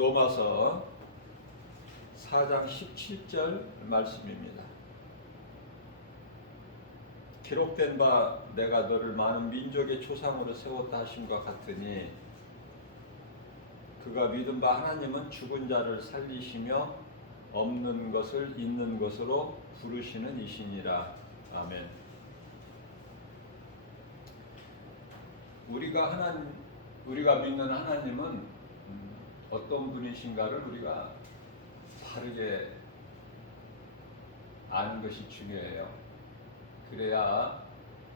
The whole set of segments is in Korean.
로마서 4장 17절 말씀입니다. 기록된 바 내가 너를 많은 민족의 조상으로 세웠다 하심과 같으니 그가 믿은 바 하나님은 죽은 자를 살리시며 없는 것을 있는 것으로 부르시는 이시니라. 아멘. 우리가 믿는 하나님은 어떤 분이신가를 우리가 바르게 아는 것이 중요해요. 그래야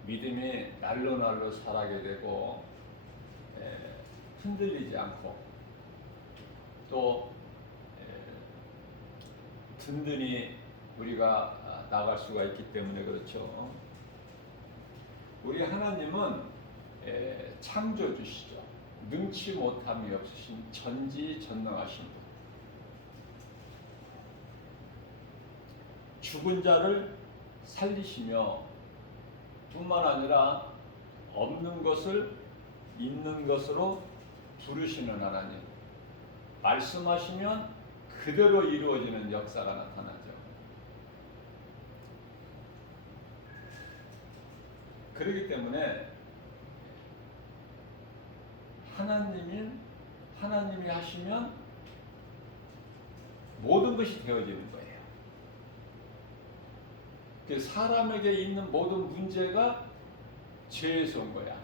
믿음이 날로 자라게 되고 흔들리지 않고 또 든든히 우리가 나갈 수가 있기 때문에 그렇죠. 우리 하나님은 창조주시죠. 능치 못함이 없으신 전지전능하신 분. 죽은 자를 살리시며 뿐만 아니라 없는 것을 있는 것으로 부르시는 하나님. 말씀하시면 그대로 이루어지는 역사가 나타나죠. 그렇기 때문에 하나님이 하시면 모든 것이 되어지는 거예요. 사람에게 있는 모든 문제가 죄에서 온 거야.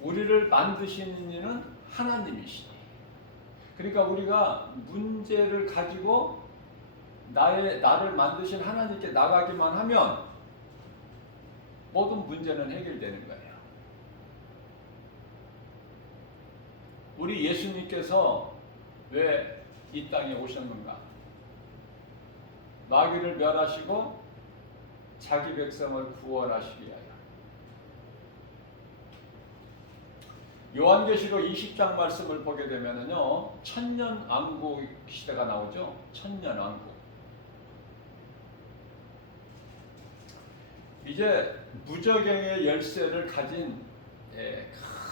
우리를 만드시는 이는 하나님이시니. 그러니까 우리가 문제를 가지고 나를 만드신 하나님께 나가기만 하면 모든 문제는 해결되는 거예요. 우리 예수님께서 왜 이 땅에 오셨는가? 마귀를 멸하시고 자기 백성을 구원하시기 위하여. 요한계시록 20장 말씀을 보게 되면은요, 천년왕국 시대가 나오죠. 천년왕국. 이제 무저갱의 열쇠를 가진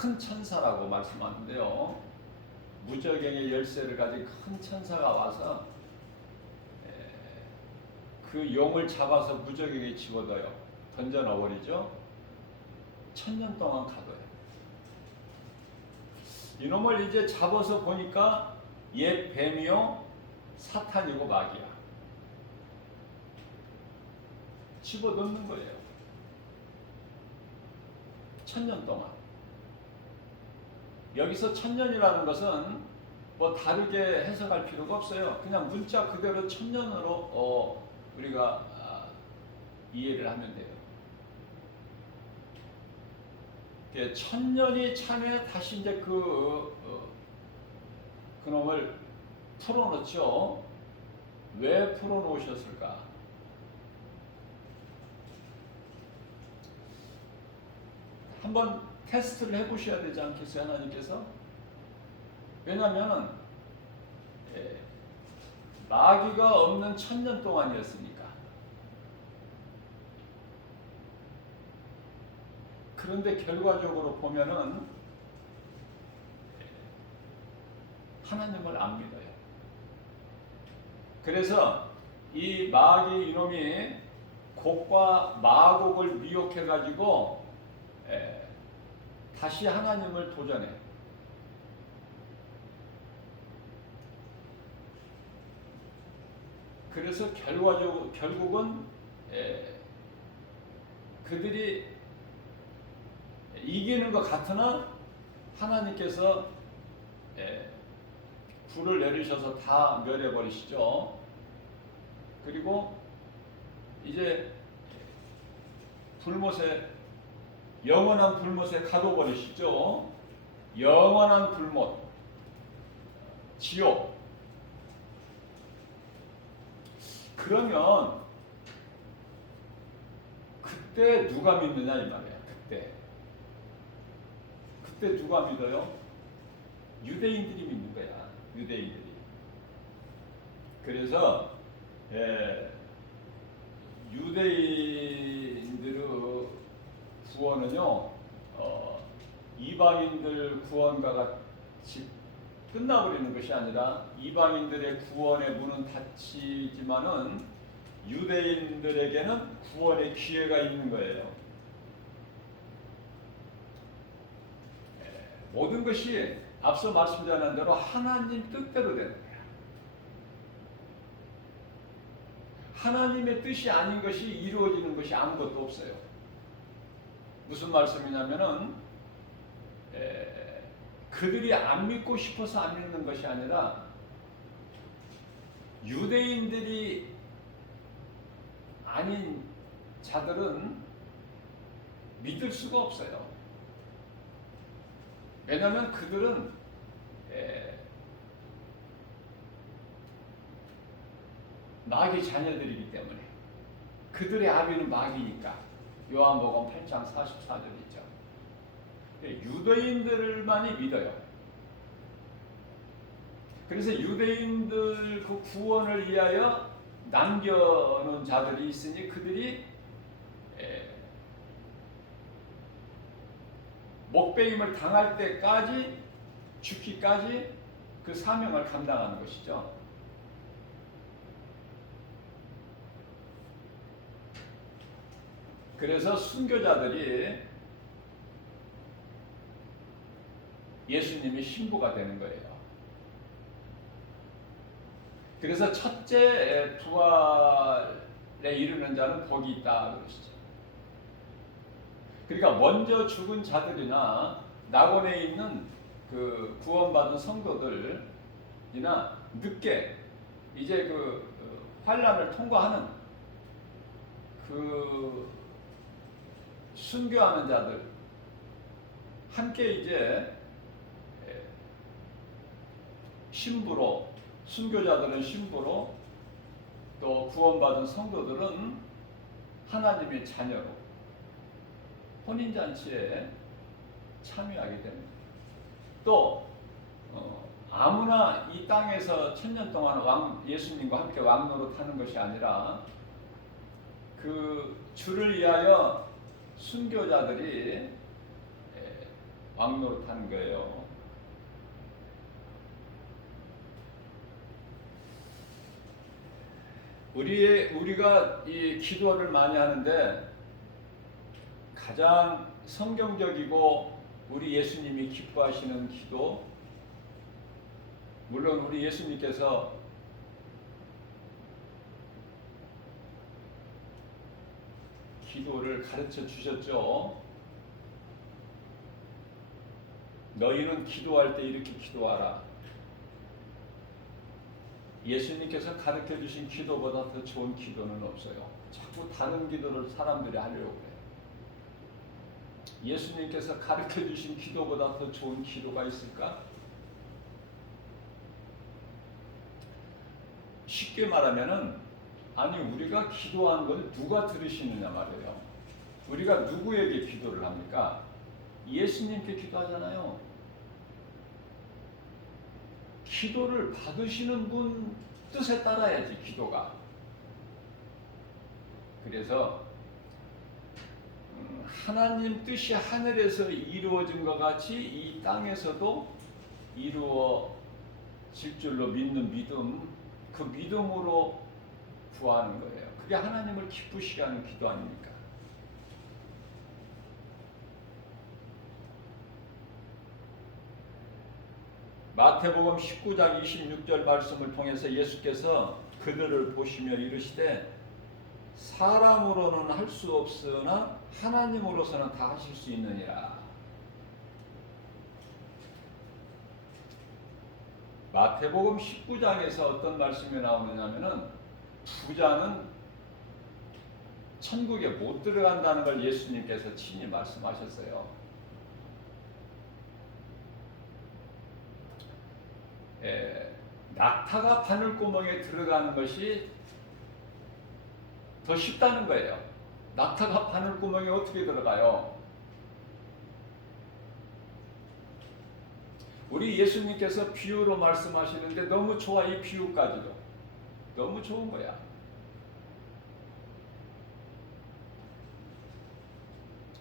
큰 천사라고 말씀하는데요. 무저갱의 열쇠를 가진 큰 천사가 와서 그 용을 잡아서 무저갱에 집어넣어요. 던져 넣어버리죠. 1000년 동안 가둬요. 이놈을 이제 잡아서 보니까 옛 뱀이요 사탄이고 마귀야. 집어넣는 거예요. 1000년 동안. 여기서 1000년이라는 것은 뭐 다르게 해석할 필요가 없어요. 그냥 문자 그대로 1000년으로 우리가 이해를 하면 돼요. 1000년이 차면 다시 이제 그놈을 풀어놓죠. 왜 풀어놓으셨을까? 한번 테스트를 해보셔야 되지 않겠어요, 하나님께서? 왜냐하면 마귀가 없는 1000년 동안이었으니까. 그런데 결과적으로 보면은 하나님을 안 믿어요. 그래서 이 마귀 이놈이 곡과 마곡을 미혹해가지고 다시 하나님을 도전해. 그래서 결국은 그들이 이기는 것 같으나 하나님께서 불을 내리셔서 다 멸해버리시죠. 그리고 이제 영원한 불못에 가둬버리시죠. 영원한 불못, 지옥. 그러면 그때 누가 믿느냐 이 말이야. 그때 누가 믿어요? 유대인들이 믿는 거야. 유대인들이. 그래서 유대인들의 구원은요, 이방인들 구원과 같이 끝나버리는 것이 아니라 이방인들의 구원의 문은 닫히지만은 유대인들에게는 구원의 기회가 있는 거예요. 모든 것이 앞서 말씀드린 대로 하나님 뜻대로 되는 거예요. 하나님의 뜻이 아닌 것이 이루어지는 것이 아무것도 없어요. 무슨 말씀이냐면은 그들이 안 믿고 싶어서 안 믿는 것이 아니라 유대인들이 아닌 자들은 믿을 수가 없어요. 왜냐하면 그들은 마귀 자녀들이기 때문에 그들의 아비는 마귀니까. 요한복음 8장 44절 있죠. 유대인들만이 믿어요. 그래서 유대인들 그 구원을 위하여 남겨놓은 자들이 있으니 그들이 목배임을 당할 때까지 죽기까지 그 사명을 감당하는 것이죠. 그래서 순교자들이 예수님의 신부가 되는 거예요. 그래서 첫째 부활에 이르는 자는 복이 있다 그러시죠. 그러니까 먼저 죽은 자들이나 낙원에 있는 그 구원받은 성도들이나 늦게 이제 그 환난을 통과하는 그 순교하는 자들 함께 이제 신부로, 순교자들은 신부로, 또 구원받은 성도들은 하나님의 자녀로 혼인잔치에 참여하게 됩니다. 또 아무나 이 땅에서 천년 동안 예수님과 함께 왕노릇하는 것이 아니라 그 주를 위하여 순교자들이 왕노릇하는 거예요. 우리가 이 기도를 많이 하는데 가장 성경적이고 우리 예수님이 기뻐하시는 기도, 물론 우리 예수님께서 기도를 가르쳐 주셨죠. 너희는 기도할 때 이렇게 기도하라. 예수님께서 가르쳐 주신 기도보다 더 좋은 기도는 없어요. 자꾸 다른 기도를 사람들이 하려고 그래요. 예수님께서 가르쳐 주신 기도보다 더 좋은 기도가 있을까? 쉽게 말하면은 아니 우리가 기도하는 걸 누가 들으시느냐 말이에요. 우리가 누구에게 기도를 합니까? 예수님께 기도하잖아요. 기도를 받으시는 분 뜻에 따라야지 기도가. 그래서 하나님 뜻이 하늘에서 이루어진 것 같이 이 땅에서도 이루어질 줄로 믿는 믿음, 그 믿음으로 구하는 거예요. 그게 하나님을 기쁘시게 하는 기도 아닙니까? 마태복음 19장 26절 말씀을 통해서 예수께서 그들을 보시며 이르시되 사람으로는 할 수 없으나 하나님으로서는 다 하실 수 있느니라. 마태복음 19장에서 어떤 말씀이 나오느냐면은 부자는 천국에 못 들어간다는 걸 예수님께서 친히 말씀하셨어요. 낙타가 바늘구멍에 들어가는 것이 더 쉽다는 거예요. 낙타가 바늘구멍에 어떻게 들어가요? 우리 예수님께서 비유로 말씀하시는데 너무 좋아. 이 비유까지도 너무 좋은 거야.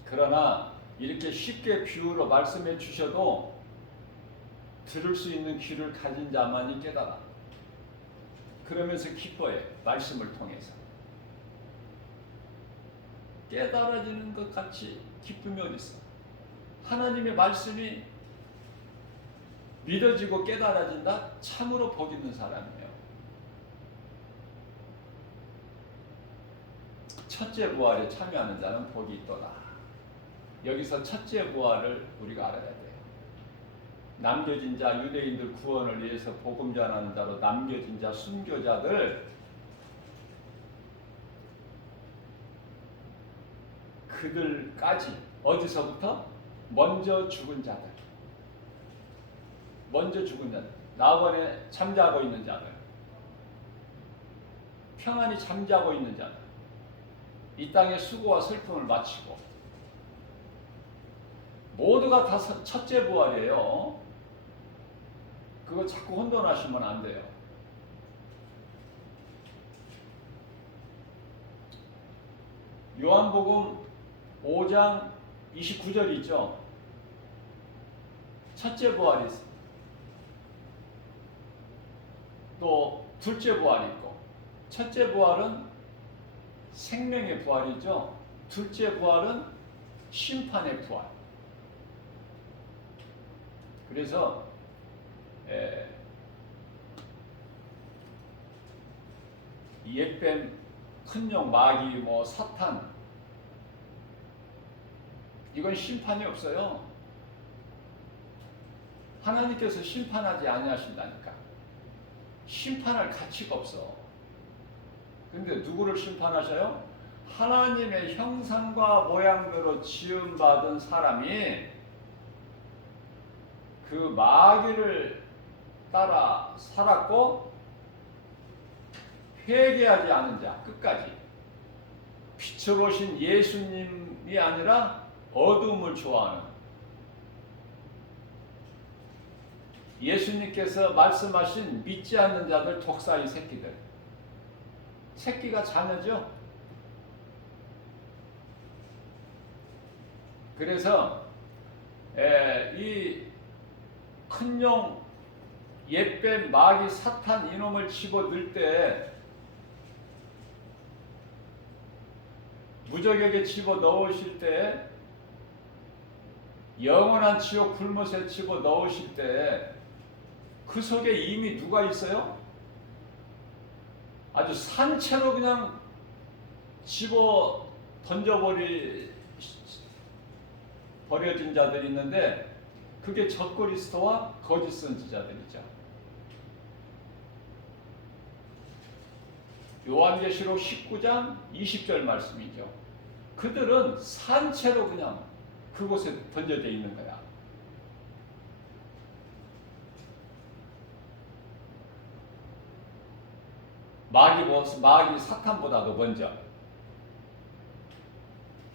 그러나 이렇게 쉽게 비유로 말씀해 주셔도 들을 수 있는 귀를 가진 자만이 깨달아. 그러면서 기뻐해. 말씀을 통해서. 깨달아지는 것 같이 기쁨이 어디 있어? 하나님의 말씀이 믿어지고 깨달아진다? 참으로 복 있는 사람이에요. 첫째 부활에 참여하는 자는 복이 있도다. 여기서 첫째 부활을 우리가 알아야 돼요. 남겨진 자, 유대인들 구원을 위해서 복음 전하는 자로 남겨진 자, 순교자들, 그들까지 어디서부터? 먼저 죽은 자들. 먼저 죽은 자들. 나원에 잠자고 있는 자들. 평안히 잠자고 있는 자들. 이 땅의 수고와 슬픔을 마치고 모두가 다 첫째 부활이에요. 그거 자꾸 혼돈하시면 안 돼요. 요한복음 5장 29절 있죠. 첫째 부활이 있어. 또 둘째 부활이 있고, 첫째 부활은 생명의 부활이죠. 둘째 부활은 심판의 부활. 그래서 옛뱀, 큰용, 마귀, 사탄, 이건 심판이 없어요. 하나님께서 심판하지 아니하신다니까. 심판할 가치가 없어. 근데 누구를 심판하셔요? 하나님의 형상과 모양대로 지음받은 사람이 그 마귀를 따라 살았고 회개하지 않은 자 끝까지, 빛을 오신 예수님이 아니라 어둠을 좋아하는, 예수님께서 말씀하신 믿지 않는 자들, 독사의 새끼들. 새끼가 자녀죠. 그래서 이 큰용, 옛뱀, 마귀, 사탄 이놈을 집어넣을 때, 무적에게 집어넣으실 때, 영원한 지옥 불못에 집어넣으실 때 그 속에 이미 누가 있어요? 아주 산채로 그냥 집어 버려진 자들이 있는데, 그게 적그리스도와 거짓 선지자들이죠. 요한계시록 19장 20절 말씀이죠. 그들은 산채로 그냥 그곳에 던져져 있는 거야. 마귀 사탄보다도 먼저,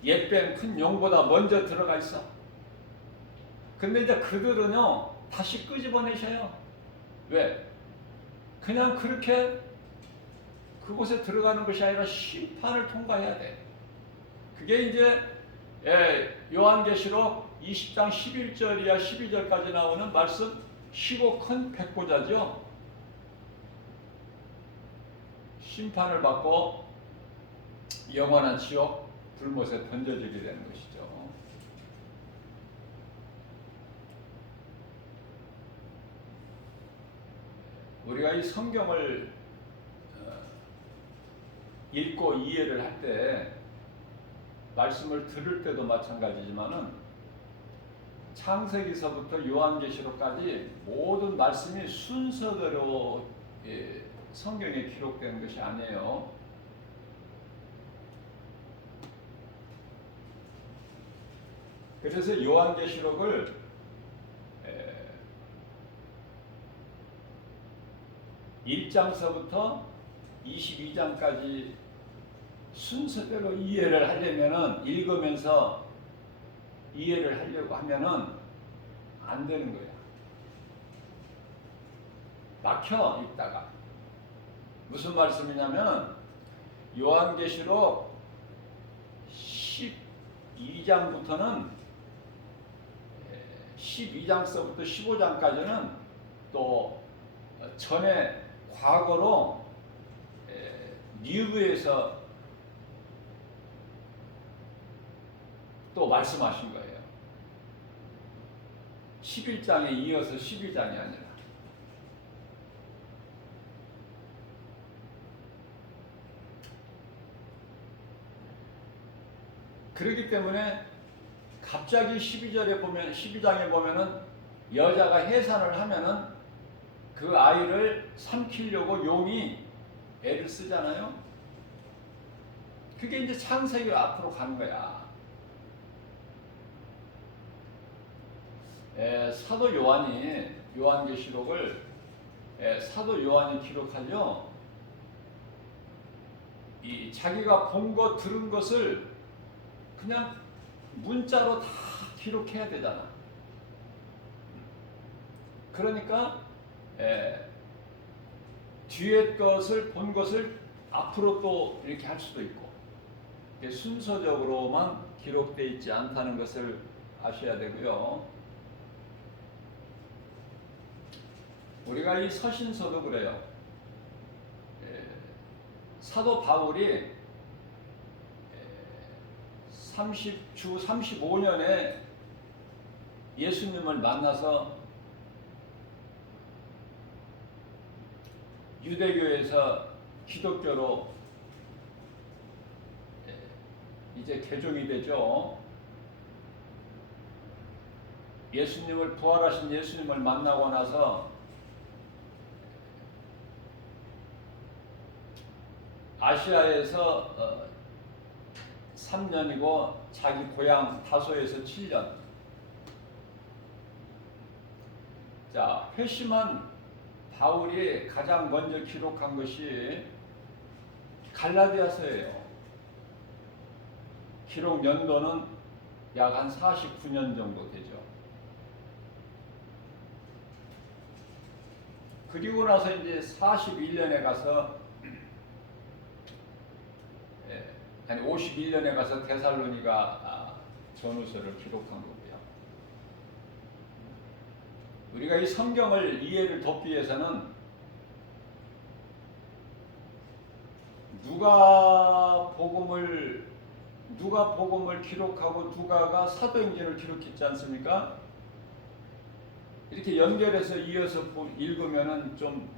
옛뱀 큰 용보다 먼저 들어가 있어. 근데 이제 그들은요 다시 끄집어내셔요. 왜? 그냥 그렇게 그곳에 들어가는 것이 아니라 심판을 통과해야 돼. 그게 이제 요한계시록 20장 11절이야 12절까지 나오는 말씀, 시고 큰 백보자죠. 심판을 받고 영원한 지옥 불못에 던져지게 되는 것이죠. 우리가 이 성경을 읽고 이해를 할 때, 말씀을 들을 때도 마찬가지지만은 창세기서부터 요한계시록까지 모든 말씀이 순서대로 성경에 기록된 것이 아니에요. 그래서 요한계시록을 1장서부터 22장까지 순서대로 이해를 하려면은, 읽으면서 이해를 하려고 하면은 안 되는 거야. 막혀 읽다가. 무슨 말씀이냐면, 요한계시록 12장부터는 12장서부터 15장까지는 또 전에 과거로 리브에서 또 말씀하신 거예요. 11장에 이어서 12장이 아니라. 그렇기 때문에 갑자기 12절에 보면 12장에 보면은 여자가 해산을 하면은 그 아이를 삼키려고 용이 애를 쓰잖아요. 그게 이제 창세기로 앞으로 가는 거야. 사도 요한이 요한계시록을 사도 요한이 기록하죠. 이 자기가 본 것 들은 것을 그냥 문자로 다 기록해야 되잖아. 그러니까 뒤에 것을 본 것을 앞으로 또 이렇게 할 수도 있고 순서적으로만 기록되어 있지 않다는 것을 아셔야 되고요. 우리가 이 서신서도 그래요. 사도 바울이 주 35년에 예수님을 만나서 유대교에서 기독교로 이제 개종이 되죠. 예수님을 부활하신 예수님을 만나고 나서 아시아에서 3년이고 자기 고향 다소에서 7년. 자, 회심한 바울이 가장 먼저 기록한 것이 갈라디아서예요. 기록 연도는 약 한 49년 정도 되죠. 그리고 나서 이제 41년에 가서 51년에 가서 데살로니가 전후서를 기록한 거고요. 우리가 이 성경을 이해를 돕기 위해서는 누가 복음을 기록하고 누가가 사도행전을 기록했지 않습니까? 이렇게 연결해서 이어서 읽으면은 좀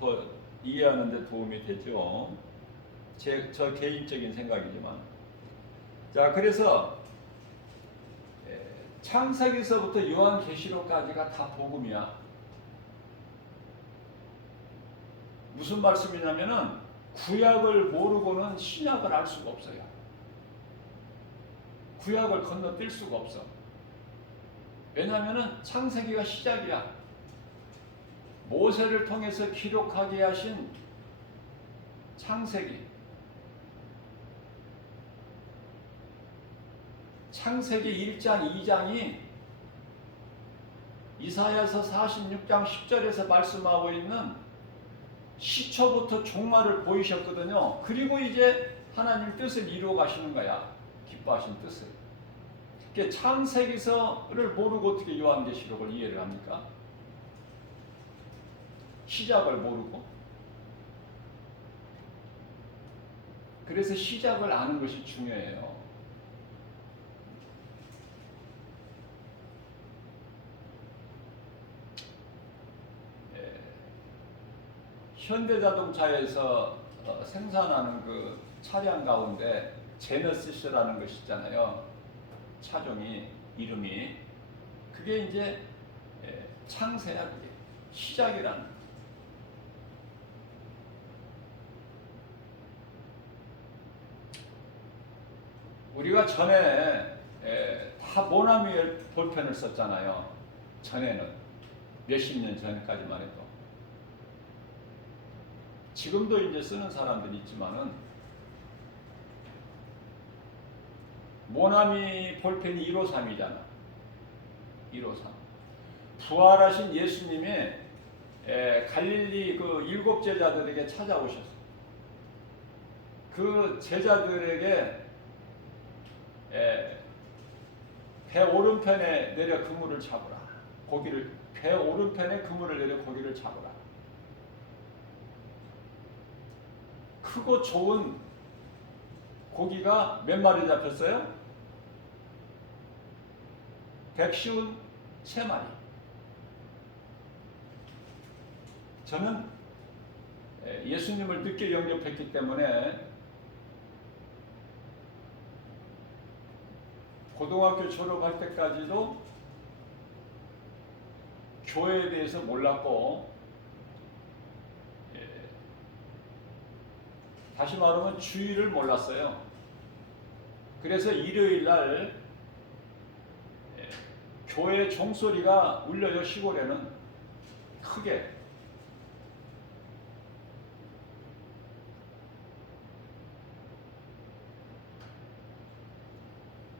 더 이해하는 데 도움이 되죠. 저 개인적인 생각이지만. 자, 그래서 창세기서부터 요한계시록까지가 다 복음이야. 무슨 말씀이냐면은 구약을 모르고는 신약을 알 수가 없어요. 구약을 건너뛸 수가 없어. 왜냐하면은 창세기가 시작이야. 모세를 통해서 기록하게 하신 창세기. 창세기 1장, 2장이 이사야서 46장 10절에서 말씀하고 있는 시초부터 종말을 보이셨거든요. 그리고 이제 하나님 뜻을 이루어 가시는 거야. 기뻐하신 뜻을. 그러니까 창세기서를 모르고 어떻게 요한계시록을 이해를 합니까? 시작을 모르고. 그래서 시작을 아는 것이 중요해요. 현대자동차에서 생산하는 그 차량 가운데 제너시스라는 것이 있잖아요. 차종이 이름이 그게 이제 창세야. 그게 시작이라는. 우리가 전에 다 모나미엘 볼펜을 썼잖아요. 전에는 몇십 년 전까지만 해도. 지금도 이제 쓰는 사람들이 있지만은 모나미 볼펜이 153이잖아. 153. 부활하신 예수님이 갈릴리 그 7 제자들에게 찾아오셨어. 그 제자들에게 배 오른편에 내려 그물을 잡으라. 고기를 배 오른편에 그물을 내려 고기를 잡으라. 크고 좋은 고기가 몇 마리 잡혔어요? 153마리. 저는 예수님을 늦게 영접했기 때문에 고등학교 졸업할 때까지도 교회에 대해서 몰랐고, 다시 말하면 주의를 몰랐어요. 그래서 일요일 날 교회 종소리가 울려요. 시골에는 크게.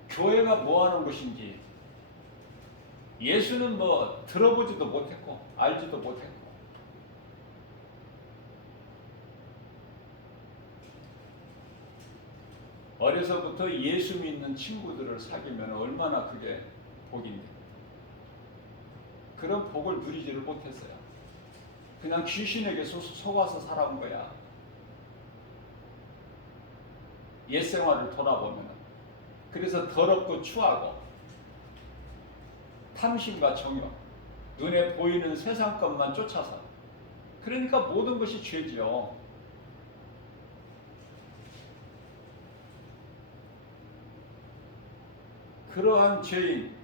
교회가 뭐 하는 곳인지 예수는 뭐 들어보지도 못했고 알지도 못했고, 어려서부터 예수 믿는 친구들을 사귀면 얼마나 그게 복인데, 그런 복을 누리지를 못했어요. 그냥 귀신에게 속아서 살아온 거야. 옛 생활을 돌아보면. 그래서 더럽고 추하고 탐심과 정욕, 눈에 보이는 세상 것만 쫓아서, 그러니까 모든 것이 죄죠. 그러한 죄인,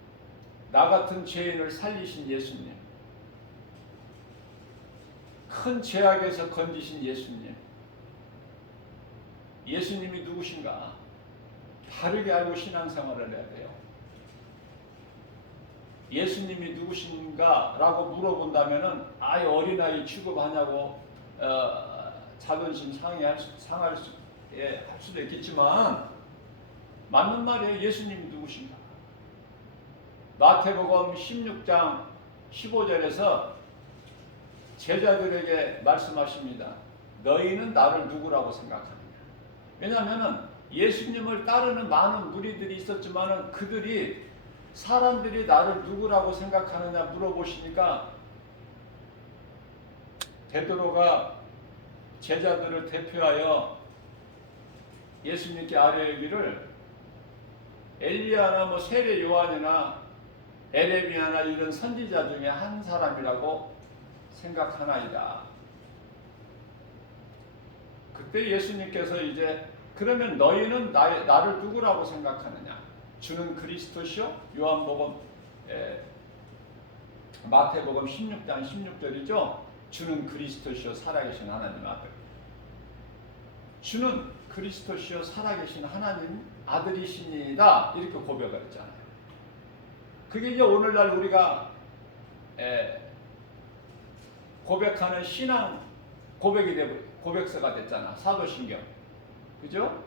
나 같은 죄인을 살리신 예수님, 큰 죄악에서 건지신 예수님, 예수님이 누구신가 바르게 알고 신앙생활을 해야 돼요. 예수님이 누구신가 라고 물어본다면은 아예 어린아이 취급하냐고 자존심 상할 수도 있겠지만, 맞는 말이에요. 예수님이 누구신가. 마태복음 16장 15절에서 제자들에게 말씀하십니다. 너희는 나를 누구라고 생각하느냐. 왜냐하면 예수님을 따르는 많은 무리들이 있었지만 그들이 사람들이 나를 누구라고 생각하느냐 물어보시니까 베드로가 제자들을 대표하여 예수님께 아뢰기를 엘리야나 뭐 세례 요한이나 에레미야나 이런 선지자 중에 한 사람이라고 생각하나이다. 그때 예수님께서 이제 그러면 너희는 나를 누구라고 생각하느냐? 주는 그리스도시요? 요한복음 마태복음 16장 16절이죠. 주는 그리스도시요 살아계신 하나님 아들. 주는 그리스도시요 살아계신 하나님 아들이시니다. 이렇게 고백을 했잖아요. 그게 이제 오늘날 우리가 고백하는 신앙 고백서가 됐잖아. 사도신경. 그죠?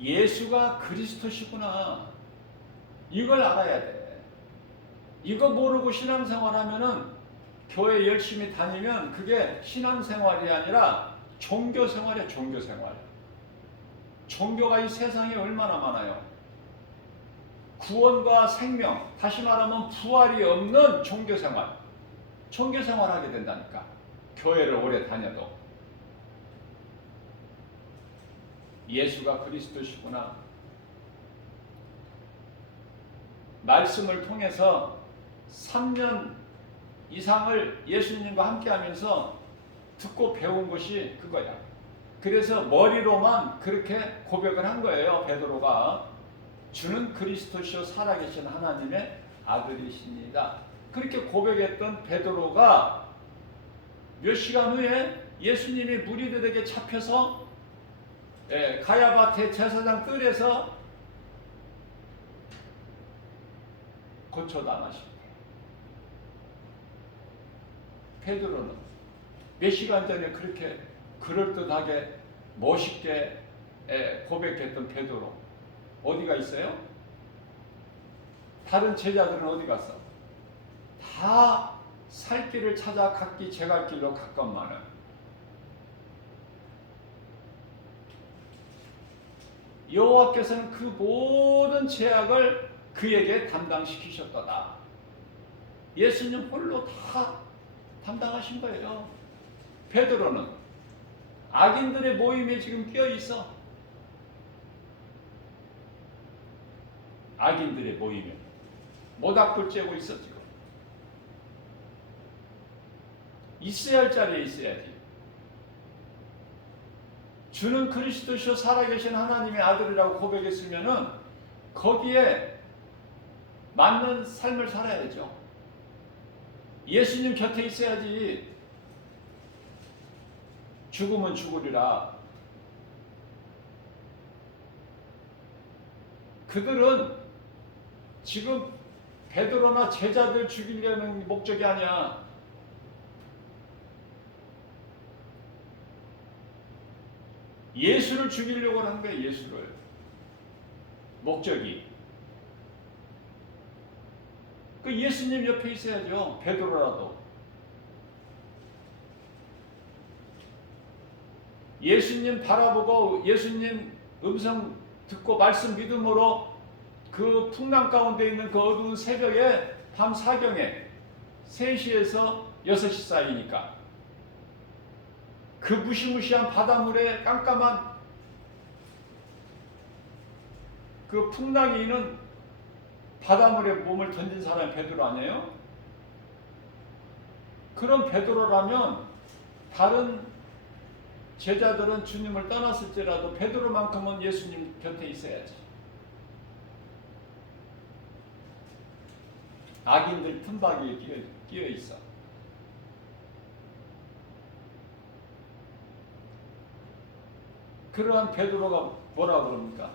예수가 그리스도시구나. 이걸 알아야 돼. 이거 모르고 신앙생활하면은 교회 열심히 다니면 그게 신앙생활이 아니라 종교생활이야. 종교생활. 종교가 이 세상에 얼마나 많아요. 구원과 생명, 다시 말하면 부활이 없는 종교생활. 종교생활 하게 된다니까. 교회를 오래 다녀도. 예수가 그리스도시구나. 말씀을 통해서 3년 이상을 예수님과 함께 하면서 듣고 배운 것이 그거야. 그래서 머리로만 그렇게 고백을 한 거예요. 베드로가. 주는 그리스도시요 살아계신 하나님의 아들이십니다. 그렇게 고백했던 베드로가 몇 시간 후에 예수님이 무리들에게 잡혀서 가야바 대제사장 뜰에서 고초당하십니다. 베드로는 몇 시간 전에 그렇게 그럴듯하게 멋있게 고백했던 베드로 어디가 있어요? 다른 제자들은 어디 갔어? 다 살 길을 찾아 각기 제갈 길로 가건만은. 여호와께서는 그 모든 죄악을 그에게 담당시키셨도다. 예수님 홀로 다 담당하신 거예요. 베드로는 악인들의 모임에 지금 끼어 있어. 악인들의 모임에 모닥불 쬐고 있어 지금. 있어야 할 자리에 있어야지. 주는 그리스도시요 살아계신 하나님의 아들이라고 고백했으면은 거기에 맞는 삶을 살아야죠. 예수님 곁에 있어야지. 죽으면 죽으리라. 그들은 지금 베드로나 제자들 죽이려는 목적이 아니야. 예수를 죽이려고 하는 거야. 예수를. 목적이. 그 예수님 옆에 있어야죠. 베드로라도. 예수님 바라보고 예수님 음성 듣고 말씀 믿음으로 그 풍랑 가운데 있는 그 어두운 새벽에 밤 사경에 3시에서 6시 사이니까 그 무시무시한 바닷물에 깜깜한 그 풍랑이 있는 바닷물에 몸을 던진 사람이 베드로 아니에요? 그런 베드로라면 다른 제자들은 주님을 떠났을지라도 베드로만큼은 예수님 곁에 있어야지. 악인들 틈바귀에 끼어 있어. 그러한 베드로가 뭐라 그럽니까?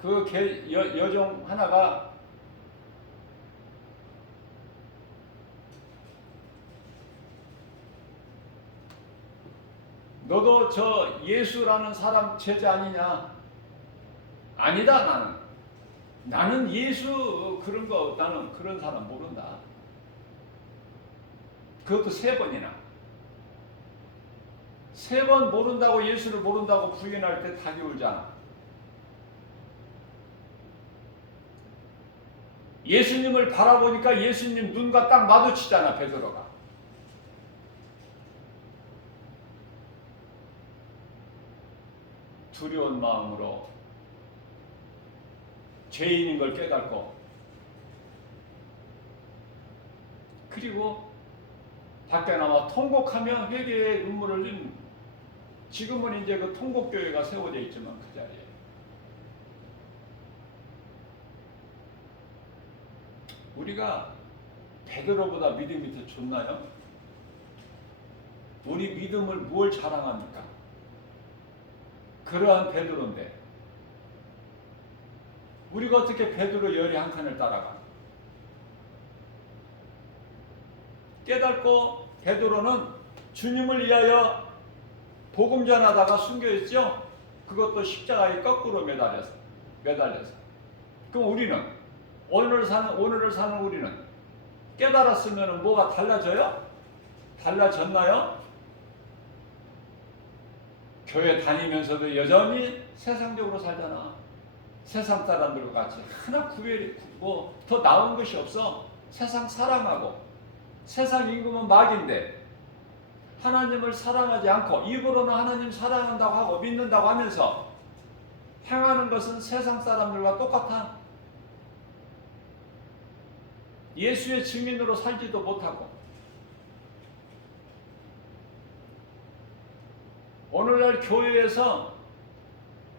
그 여종 하나가 너도 저 예수라는 사람 제자 아니냐? 아니다. 나는 예수 그런 거 나는 그런 사람 모른다. 그것도 3번이나. 3번 모른다고 예수를 모른다고 부인할 때 닭이 울잖아. 예수님을 바라보니까 예수님 눈과 딱 마주치잖아. 베드로가. 두려운 마음으로 죄인인 걸 깨닫고 그리고 밖에 나와 통곡하며 회개의 눈물을 흘린 지금은 이제 그 통곡교회가 세워져 있지만 그 자리에 우리가 베드로보다 믿음이 더 좋나요? 우리 믿음을 뭘 자랑합니까? 그러한 베드로인데 우리가 어떻게 베드로 열이 한 칸을 따라가? 깨닫고 베드로는 주님을 위하여 복음 전하다가 숨겨있죠? 그것도 십자가에 거꾸로 매달려서. 그럼 우리는 오늘을 사는 우리는 깨달았으면 뭐가 달라져요? 달라졌나요? 교회 다니면서도 여전히 세상적으로 살잖아. 세상 사람들과 같이 하나 구별이고 더 나은 것이 없어. 세상 사랑하고 세상 임금은 마귀인데 하나님을 사랑하지 않고 입으로는 하나님 사랑한다고 하고 믿는다고 하면서 행하는 것은 세상 사람들과 똑같아. 예수의 증인으로 살지도 못하고 오늘날 교회에서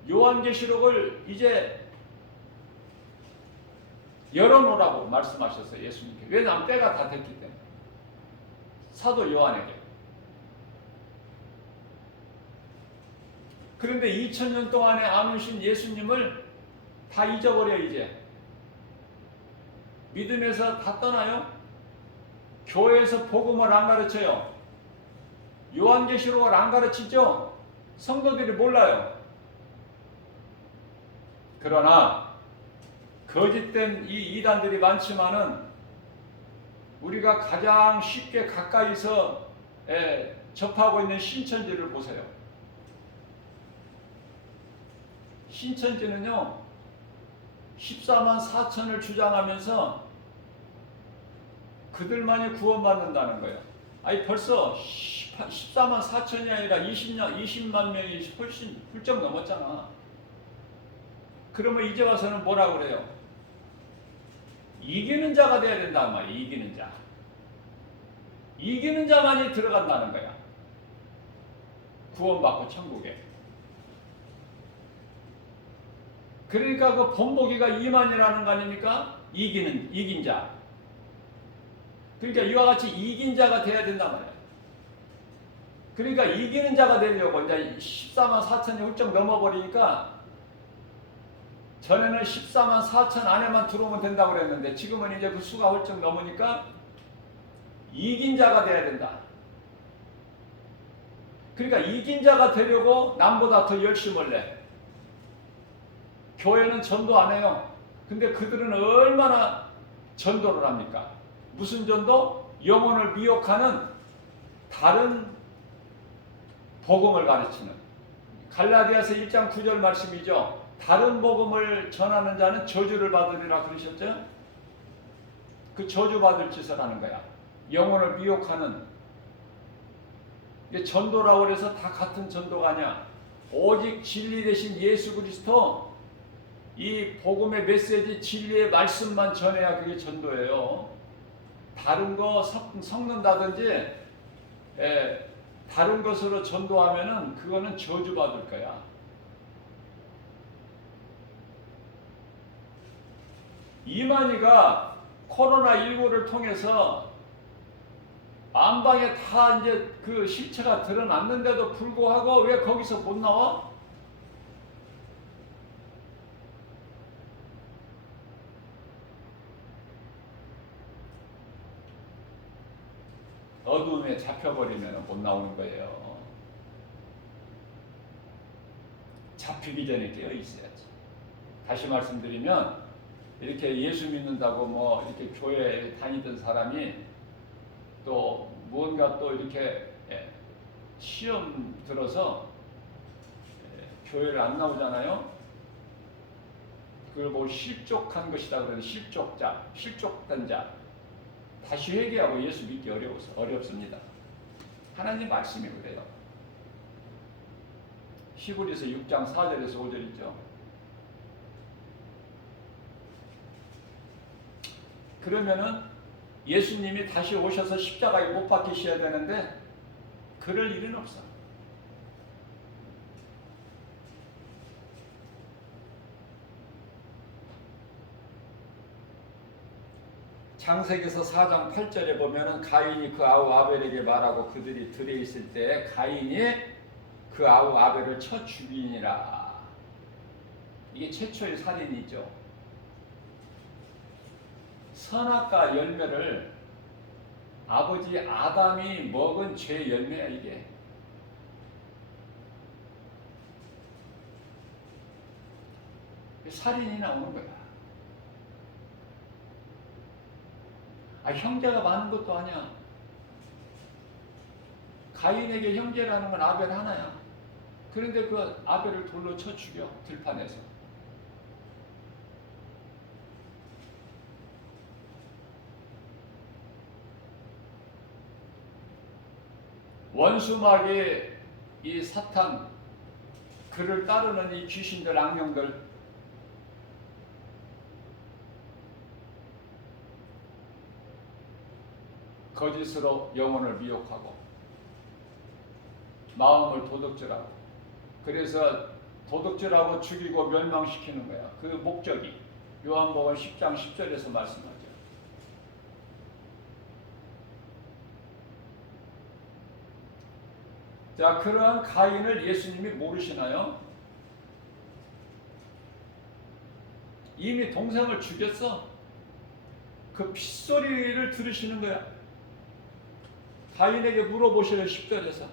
요한계시록을 이제 열어놓으라고 말씀하셨어요. 예수님께. 왜냐하면 때가 다 됐기 때문에. 사도 요한에게. 그런데 2000년 동안에 안 오신 예수님을 다 잊어버려 이제. 믿음에서 다 떠나요. 교회에서 복음을 안 가르쳐요. 요한계시록을 안 가르치죠. 성도들이 몰라요. 그러나 거짓된 이 이단들이 많지만은 우리가 가장 쉽게 가까이서 접하고 있는 신천지를 보세요. 신천지는요 14만 4천을 주장하면서 그들만이 구원받는다는 거예요. 아니 벌써 14만 4천이 아니라 20만 명이 훨씬 훌쩍 넘었잖아. 그러면 이제 와서는 뭐라고 그래요? 이기는 자가 돼야 된단 말이야. 이기는 자. 이기는 자만이 들어간다는 거야. 구원받고 천국에. 그러니까 그 본보기가 이만이라는 거 아닙니까? 이긴 자. 그러니까 이와 같이 이긴 자가 돼야 된단 말이야. 그러니까 이기는 자가 되려고 이제 14만 4천이 훌쩍 넘어버리니까 전에는 14만 4천 안에만 들어오면 된다고 그랬는데 지금은 이제 그 수가 훌쩍 넘으니까 이긴 자가 돼야 된다. 그러니까 이긴 자가 되려고 남보다 더 열심을 내. 교회는 전도 안 해요. 근데 그들은 얼마나 전도를 합니까? 무슨 전도? 영혼을 미혹하는 다른 복음을 가르치는. 갈라디아서 1장 9절 말씀이죠. 다른 복음을 전하는 자는 저주를 받으리라 그러셨죠? 그 저주받을 짓을 하는 거야. 영혼을 미혹하는. 이게 전도라고 해서 다 같은 전도가 아니야. 오직 진리 대신 예수 그리스도 이 복음의 메시지 진리의 말씀만 전해야 그게 전도예요. 다른 거 섞는다든지 다른 것으로 전도하면은 그거는 저주받을 거야. 이만희가 코로나19를 통해서 안방에 다 이제 그 실체가 드러났는데도 불구하고 왜 거기서 못 나와? 어둠에 잡혀버리면 못 나오는 거예요. 잡히기 전에 깨어 있어야지. 다시 말씀드리면 이렇게 예수 믿는다고 뭐 이렇게 교회에 다니던 사람이 또 무언가 또 이렇게 시험 들어서 교회를 안 나오잖아요. 그걸 뭐 실족한 것이다 그러는 실족자, 실족된 자. 다시 회개하고 예수 믿기 어렵습니다. 하나님 말씀이 그래요. 히브리서 6장 4절에서 5절 있죠. 그러면은 예수님이 다시 오셔서 십자가에 못 박히셔야 되는데 그럴 일은 없어. 창세기서 4장 8절에 보면은 가인이 그 아우 아벨에게 말하고 그들이 들에 있을 때 가인이 그 아우 아벨을 쳐 죽이니라. 이게 최초의 살인이죠. 선악과 열매를 아버지 아담이 먹은 죄 열매야 이게. 살인이 나오는 거야. 형제가 많은 것도 아니야. 가인에게 형제라는 건 아벨 하나야. 그런데 그 아벨을 돌로 쳐 죽여 들판에서. 원수마귀 이 사탄, 그를 따르는 이 귀신들, 악령들, 거짓으로 영혼을 미혹하고 마음을 도둑질하고, 그래서 도둑질하고 죽이고 멸망시키는 거야. 그 목적이 요한복음 10장 10절에서 말씀하죠. 자, 그러한 가인을 예수님이 모르시나요? 이미 동생을 죽였어. 그 핏소리를 들으시는 거야. 가인에게 물어보시는 10절에서.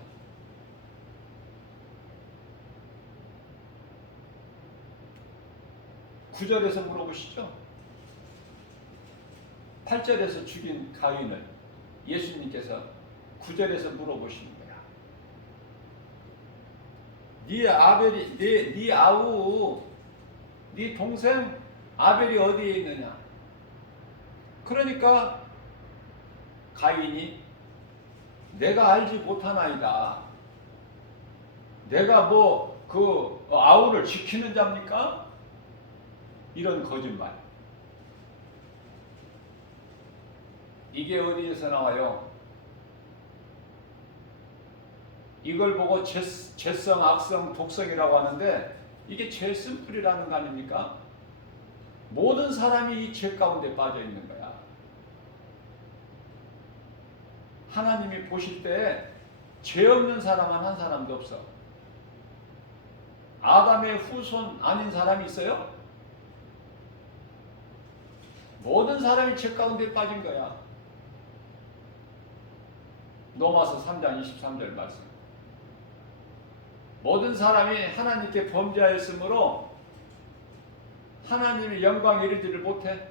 (9절에서) 물어보시죠. 8절에서 죽인 가인을 예수님께서 9절에서 물어보시는 거야. 네 아우 네 동생 아벨이 어디에 있느냐? 그러니까 가인이 내가 알지 못하나이다. 내가 뭐 그 아우를 지키는 자입니까? 이런 거짓말. 이게 어디에서 나와요? 이걸 보고 죄성, 악성, 독성이라고 하는데 이게 죄 심플이라는 거 아닙니까? 모든 사람이 이 죄 가운데 빠져 있는 거야. 하나님이 보실 때 죄 없는 사람 한 사람도 없어. 아담의 후손 아닌 사람이 있어요? 모든 사람이 죄 가운데 빠진 거야. 로마서 3장 23절 말씀. 모든 사람이 하나님께 범죄하였으므로 하나님의 영광에 이르지를 못해.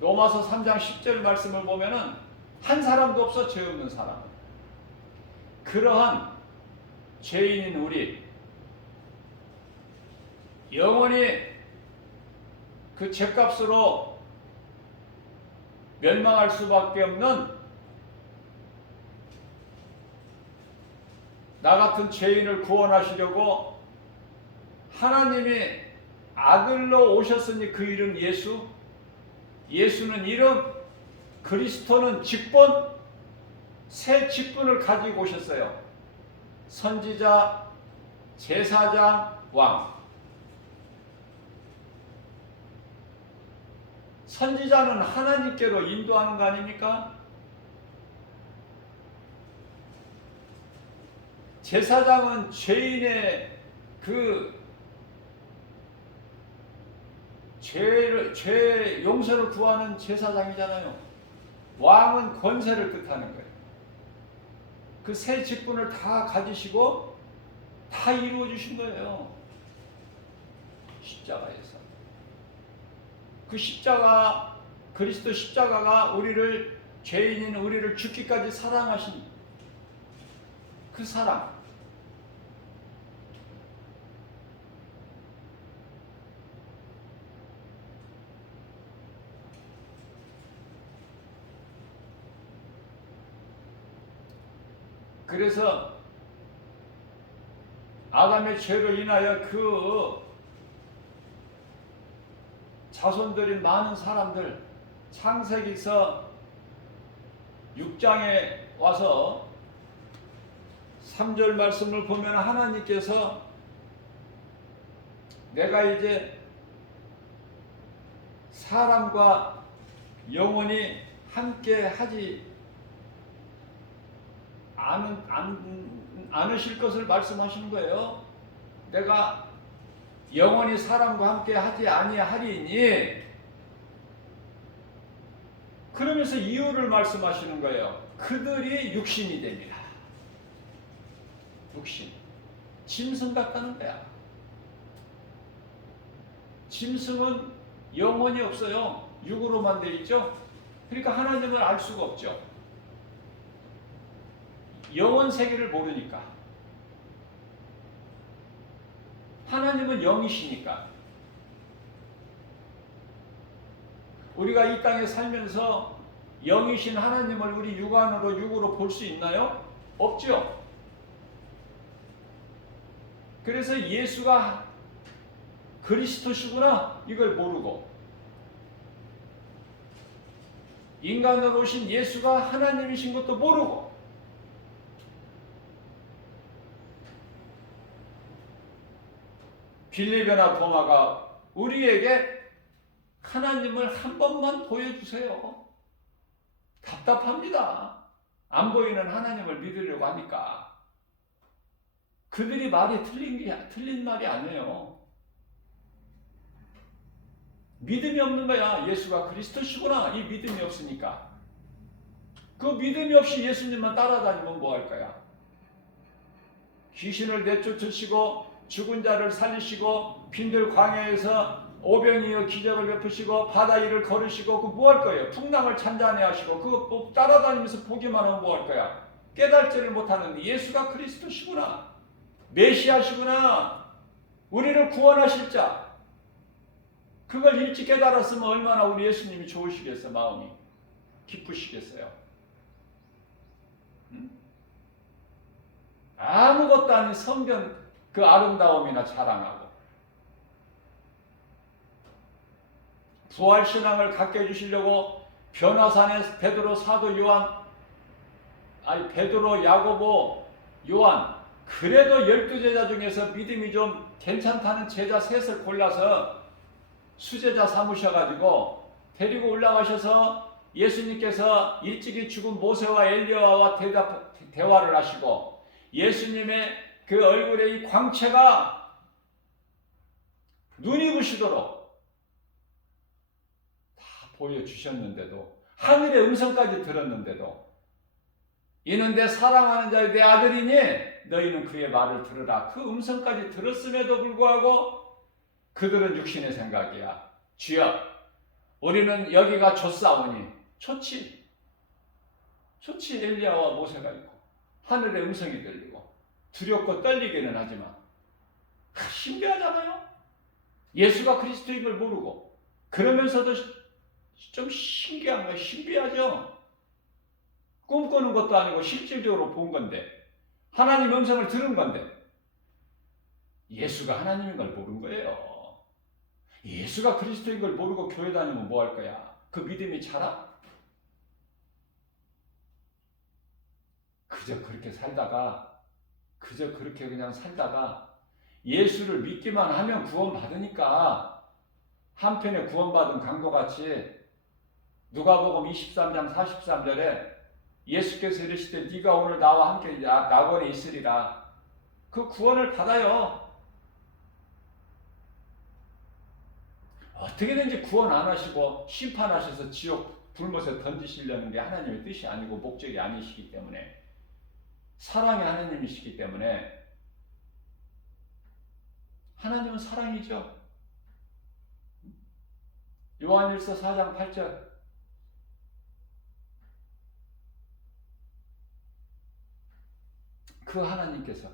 로마서 3장 10절 말씀을 보면은 한 사람도 없어, 죄 없는 사람. 그러한 죄인인 우리 영원히 그 죄값으로 멸망할 수밖에 없는 나 같은 죄인을 구원하시려고 하나님이 아들로 오셨으니 그 이름 예수. 예수는 이름, 그리스도는 직분, 새 직분을 가지고 오셨어요. 선지자, 제사장, 왕. 선지자는 하나님께로 인도하는 거 아닙니까? 제사장은 죄인의 죄 용서를 구하는 제사장이잖아요. 왕은 권세를 뜻하는 거예요. 그 세 직분을 다 가지시고 다 이루어 주신 거예요. 십자가에서. 그 십자가, 그리스도 십자가가 우리를, 죄인인 우리를 죽기까지 사랑하신 그 사랑. 그래서 아담의 죄로 인하여 그 자손들인 많은 사람들, 창세기서 6장에 와서 3절 말씀을 보면 하나님께서 내가 이제 사람과 영원히 함께 하지 않으실 것을 말씀하시는 거예요. 내가 영원히 사람과 함께 하지 아니하리니, 그러면서 이유를 말씀하시는 거예요. 그들이 육신이 됩니다. 육신. 짐승 같다는 거야. 짐승은 영혼이 없어요. 육으로만 돼 있죠. 그러니까 하나님을 알 수가 없죠. 영혼 세계를 모르니까. 하나님은 영이시니까. 우리가 이 땅에 살면서 영이신 하나님을 우리 육안으로, 육으로 볼 수 있나요? 없죠. 그래서 예수가 그리스도시구나 이걸 모르고, 인간으로 오신 예수가 하나님이신 것도 모르고, 빌립이나 도마가 우리에게 하나님을 한 번만 보여주세요. 답답합니다. 안 보이는 하나님을 믿으려고 하니까. 그들이 말이 틀린 말이 아니에요. 믿음이 없는 거야. 예수가 그리스도시구나. 이 믿음이 없으니까. 그 믿음이 없이 예수님만 따라다니면 뭐 할 거야? 귀신을 내쫓으시고 죽은 자를 살리시고 빈들 광야에서 오병이어 기적을 베푸시고 바다 위를 걸으시고 그 뭐 할 거예요? 풍랑을 잔잔해 하시고 그거 따라다니면서 보기만 하면 뭐 할 거야? 깨달지를 못하는데 예수가 그리스도시구나. 메시아시구나. 우리를 구원하실 자. 그걸 일찍 깨달았으면 얼마나 우리 예수님이 좋으시겠어요. 마음이 기쁘시겠어요. 아무것도 아닌 성전 그 아름다움이나 자랑하고 부활신앙을 갖게 해주시려고 변화산에 베드로, 사도 요한, 베드로, 야고보, 요한, 그래도 12제자 중에서 믿음이 좀 괜찮다는 제자 셋을 골라서 수제자 삼으셔가지고 데리고 올라가셔서 예수님께서 일찍이 죽은 모세와 엘리야와 대화를 하시고 예수님의 그 얼굴의 이 광채가 눈이 부시도록 다 보여주셨는데도, 하늘의 음성까지 들었는데도, 이는 내 사랑하는 자의 내 아들이니 너희는 그의 말을 들으라. 그 음성까지 들었음에도 불구하고 그들은 육신의 생각이야. 주여, 우리는 여기가 좋사오니. 좋지. 엘리야와 모세가 있고 하늘의 음성이 들리고 두렵고 떨리기는 하지만 신기하잖아요. 예수가 그리스도인 걸 모르고 그러면서도 좀 신기한 거예요. 신비하죠. 꿈꾸는 것도 아니고 실질적으로 본 건데, 하나님 음성을 들은 건데 예수가 하나님인 걸 모른 거예요. 예수가 그리스도인 걸 모르고 교회 다니면 뭐 할 거야? 그 믿음이 자라? 그저 그렇게 그냥 살다가 예수를 믿기만 하면 구원받으니까 한편에 구원받은 강도같이 누가복음 23장 43절에 예수께서 이르시되 네가 오늘 나와 함께 낙원에 있으리라. 그 구원을 받아요. 어떻게든지 구원 안 하시고 심판하셔서 지옥 불못에 던지시려는 게 하나님의 뜻이 아니고 목적이 아니시기 때문에, 사랑의 하나님이시기 때문에, 하나님은 사랑이죠. 요한일서 4장 8절 그 하나님께서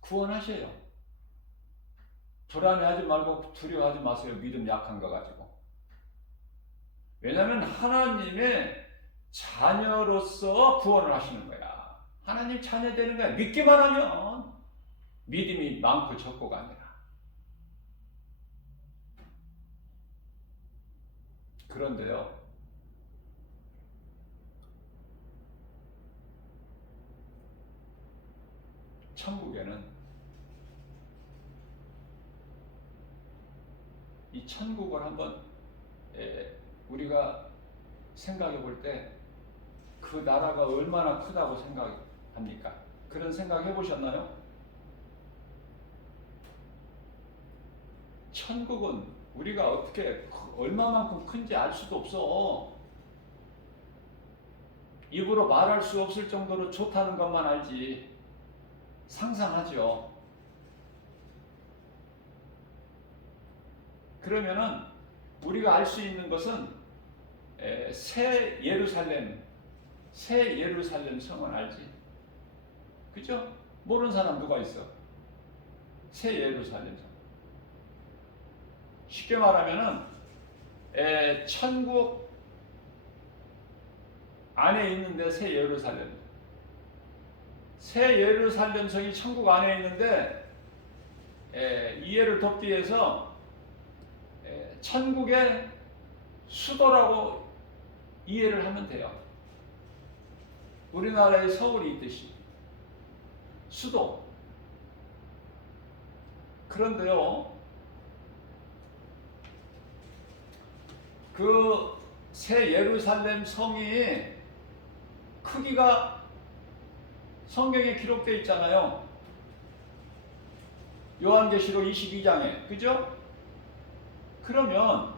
구원하셔요. 불안해하지 말고 두려워하지 마세요. 믿음 약한 거 가지고. 왜냐하면 하나님의 자녀로서 구원을 하시는 거야. 하나님 자녀 되는 거야. 믿기만 하면. 믿음이 많고 적고가 아니라. 그런데요, 천국에는 이 천국을 한번 우리가 생각해 볼 때 그 나라가 얼마나 크다고 생각합니까? 그런 생각 해보셨나요? 천국은 우리가 어떻게 얼마만큼 큰지 알 수도 없어. 입으로 말할 수 없을 정도로 좋다는 것만 알지 상상하죠. 그러면은 우리가 알 수 있는 것은 새 예루살렘 성은 알지? 그죠? 모르는 사람 누가 있어? 새 예루살렘 성. 쉽게 말하면은 천국 안에 있는데 새 예루살렘 성이 천국 안에 있는데 이해를 돕기 위해서 천국의 수도라고 이해를 하면 돼요. 우리나라의 서울이 있듯이 수도. 그런데요, 그 새 예루살렘 성이 크기가 성경에 기록되어 있잖아요. 요한계시록 22장에. 그죠? 그러면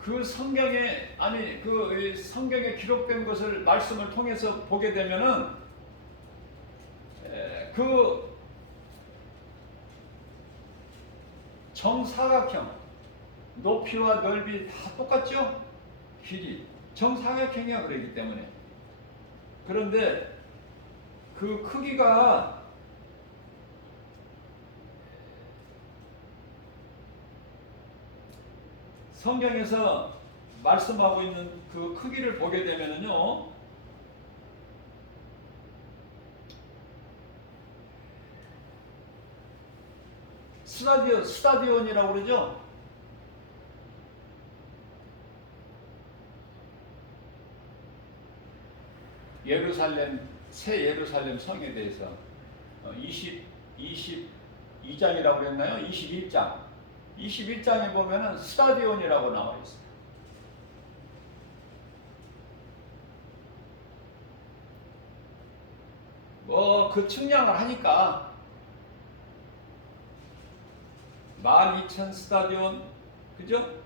그 성경에 그 성경에 기록된 것을 말씀을 통해서 보게 되면은 그 정사각형 높이와 넓이 다 똑같죠? 길이 정사각형이야 그러기 때문에. 그런데 그 크기가 성경에서 말씀하고 있는 그 크기를 보게 되면은요, 스타디온이라고 그러죠. 새 예루살렘 성에 대해서 22장이라고 그랬나요? 21장. 21장에 보면은 스타디온이라고 나와 있어요. 그 측량을 하니까 12,000 스타디온, 그죠?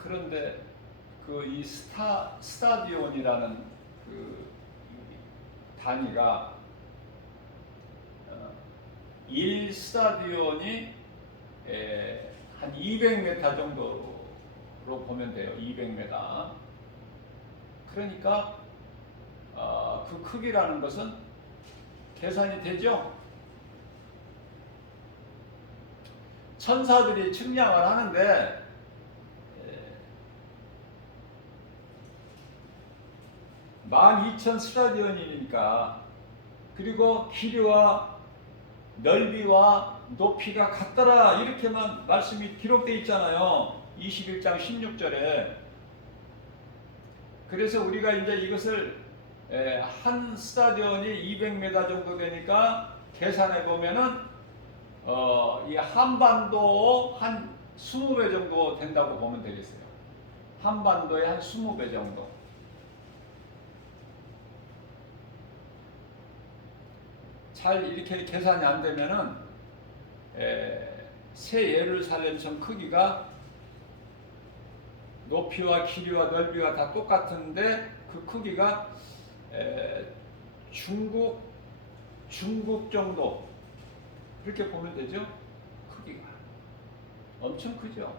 그런데 이 스타디온이라는 그 단위가 1스타디온이 한 200m 정도로 보면 돼요. 200m. 그러니까 그 크기라는 것은 계산이 되죠. 천사들이 측량을 하는데 12,000 스타디온이니까, 그리고 길이와 넓이와 높이가 같더라 이렇게만 말씀이 기록되어 있잖아요. 21장 16절에. 그래서 우리가 이제 이것을 한 스타디온이 200m 정도 되니까 계산해 보면은 이 한반도 한 20배 정도 된다고 보면 되겠어요. 한반도의 한 20배 정도. 잘 이렇게 계산이 안 되면은 새 예루살렘 성 크기가 높이와 길이와 넓이가 다 똑같은데 그 크기가 중국 정도 그렇게 보면 되죠. 크기가 엄청 크죠.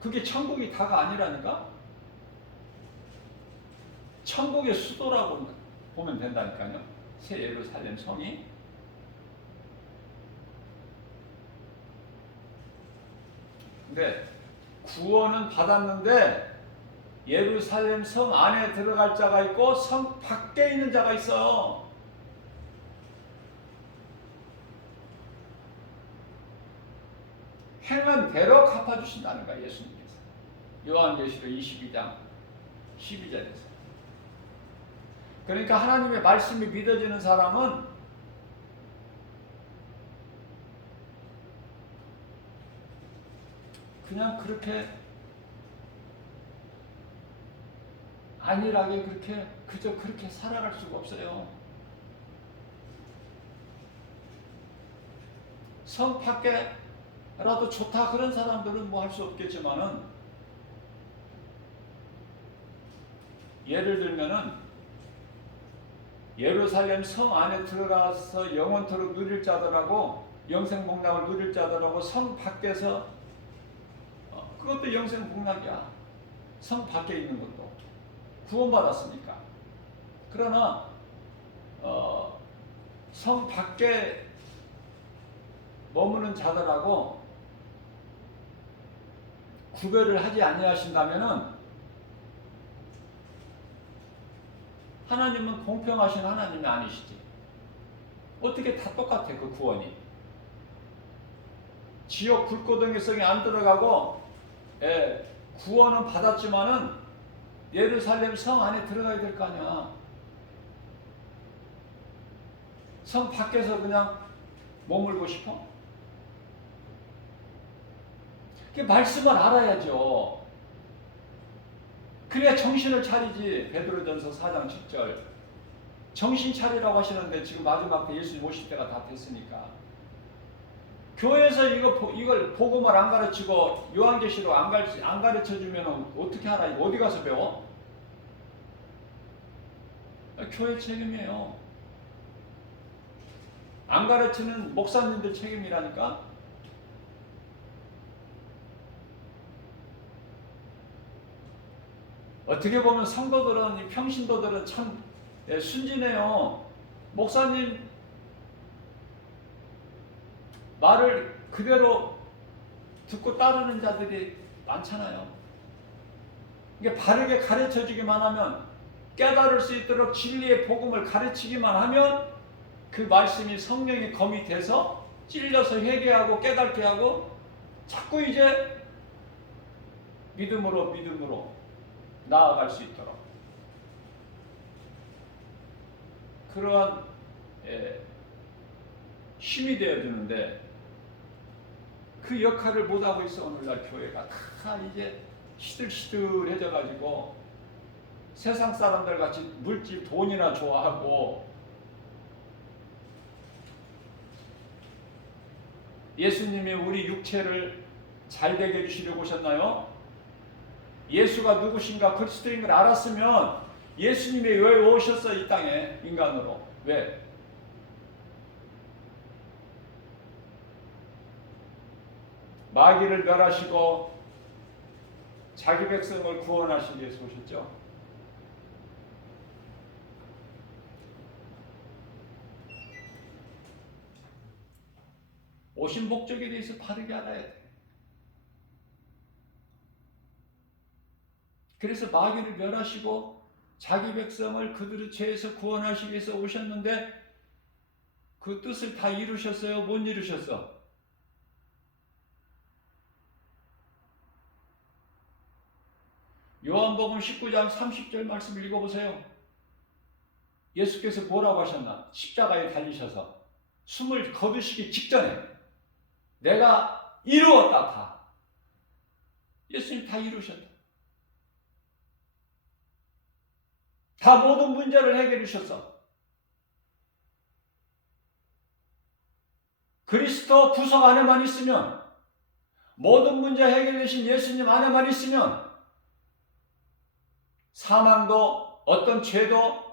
그게 천국이 다가 아니라니까. 천국의 수도라고 보면 된다니까요. 새 예루살렘 성이. 근데 구원은 받았는데 예루살렘 성 안에 들어갈 자가 있고 성 밖에 있는 자가 있어. 행한 대로 갚아주신다는 거야, 예수님께서. 요한계시록 22장 12절에서. 그러니까 하나님의 말씀이 믿어지는 사람은 그냥 그렇게 안일하게 그저 그렇게 살아갈 수가 없어요. 성 밖에라도 좋다 그런 사람들은 뭐 할 수 없겠지만은, 예를 들면은 예루살렘 성 안에 들어가서 영원토록 누릴 자들하고 영생복락을 누릴 자들하고 성 밖에서 그것도 영생복락이야. 성 밖에 있는 것도 구원받았으니까. 그러나 성 밖에 머무는 자들하고 구별을 하지 아니하신다면은 하나님은 공평하신 하나님이 아니시지. 어떻게 다 똑같아, 그 구원이. 지옥 불고등이성에 안 들어가고 구원은 받았지만은 예루살렘 성 안에 들어가야 될 거 아니야. 성 밖에서 그냥 머물고 싶어? 그 말씀을 알아야죠. 그래야 정신을 차리지. 베드로전서 4장 10절. 정신 차리라고 하시는데 지금 마지막 때 예수님 오실 때가 다 됐으니까. 교회에서 이걸 복음을 안 가르치고 요한계시록 안 가르쳐주면 어떻게 하나? 어디 가서 배워? 교회 책임이에요. 안 가르치는 목사님들 책임이라니까. 어떻게 보면 성도들은, 평신도들은 참 순진해요. 목사님 말을 그대로 듣고 따르는 자들이 많잖아요. 이게 바르게 가르쳐주기만 하면, 깨달을 수 있도록 진리의 복음을 가르치기만 하면 그 말씀이 성령의 검이 돼서 찔려서 회개하고 깨닫게 하고 자꾸 이제 믿음으로 나아갈 수 있도록 그러한 힘이 되어주는데, 그 역할을 못하고 있어. 오늘날 교회가 다 이제 시들시들해져 가지고 세상 사람들 같이 물질, 돈이나 좋아하고, 예수님이 우리 육체를 잘되게 해주시려고 오셨나요? 예수가 누구신가, 그리스도인 걸 알았으면 예수님이 왜 오셨어 이 땅에 인간으로? 왜? 마귀를 멸하시고 자기 백성을 구원하시기 위해서 오셨죠. 오신 목적에 대해서 바르게 알아야 돼. 그래서 마귀를 멸하시고 자기 백성을 그들의 죄에서 구원하시기 위해서 오셨는데, 그 뜻을 다 이루셨어요? 못 이루셨어? 요한복음 19장 30절 말씀 읽어보세요. 예수께서 뭐라고 하셨나? 십자가에 달리셔서 숨을 거두시기 직전에 내가 이루었다. 다. 예수님 다 이루셨다. 다 모든 문제를 해결해 주셨어. 그리스도 구속 안에만 있으면, 모든 문제 해결되신 예수님 안에만 있으면 사망도 어떤 죄도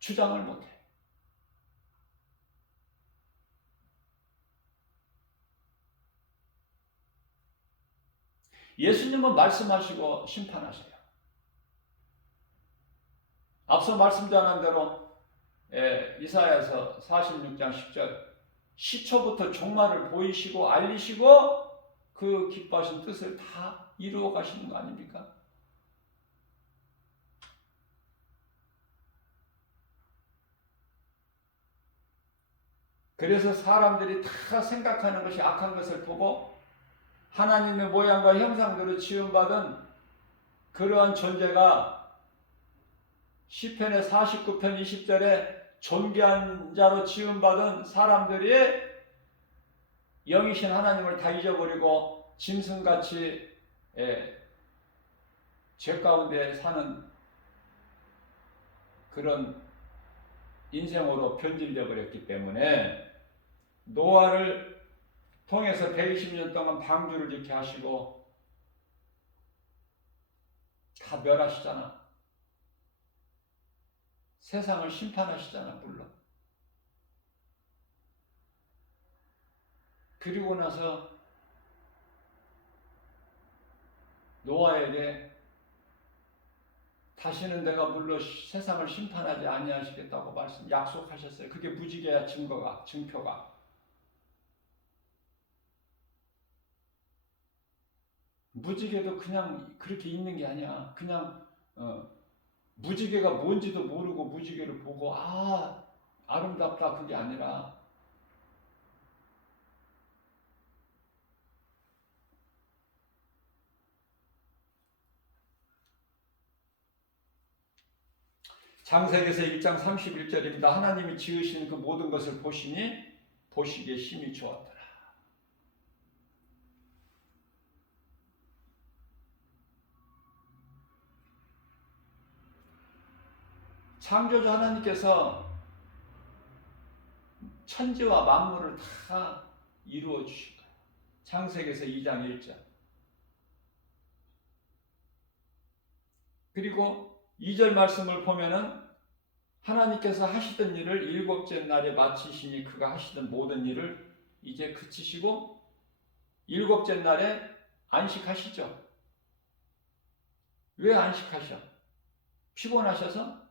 주장을 못해. 예수님은 말씀하시고 심판하세요. 앞서 말씀드린 대로 이사야서 46장 10절, 시초부터 종말을 보이시고 알리시고 그 기뻐하신 뜻을 다 이루어 가시는 거 아닙니까? 그래서 사람들이 다 생각하는 것이 악한 것을 보고 하나님의 모양과 형상대로 지음받은 그러한 존재가 시편의 49편 20절에 존귀한 자로 지음받은 사람들이 영이신 하나님을 다 잊어버리고 짐승같이 죄 가운데 사는 그런 인생으로 변질되어 버렸기 때문에, 노아를 통해서 120년 동안 방주를 짓게 하시고 다 멸하시잖아. 세상을 심판하시잖아, 물론. 그리고 나서 노아에게 다시는 내가 물로 세상을 심판하지 아니하시겠다고 약속하셨어요. 그게 무지개야, 증표가. 무지개도 그냥 그렇게 있는 게 아니야. 그냥 무지개가 뭔지도 모르고 무지개를 보고 아름답다, 그게 아니라 창세기에서 1장 31절입니다. 하나님이 지으신 그 모든 것을 보시니 보시기에 심히 좋았더라. 창조주 하나님께서 천지와 만물을 다 이루어 주신 거예요. 창세기에서 2장 1절. 그리고 2절 말씀을 보면은 하나님께서 하시던 일을 일곱째 날에 마치시니 그가 하시던 모든 일을 이제 그치시고 일곱째 날에 안식하시죠. 왜 안식하셔? 피곤하셔서?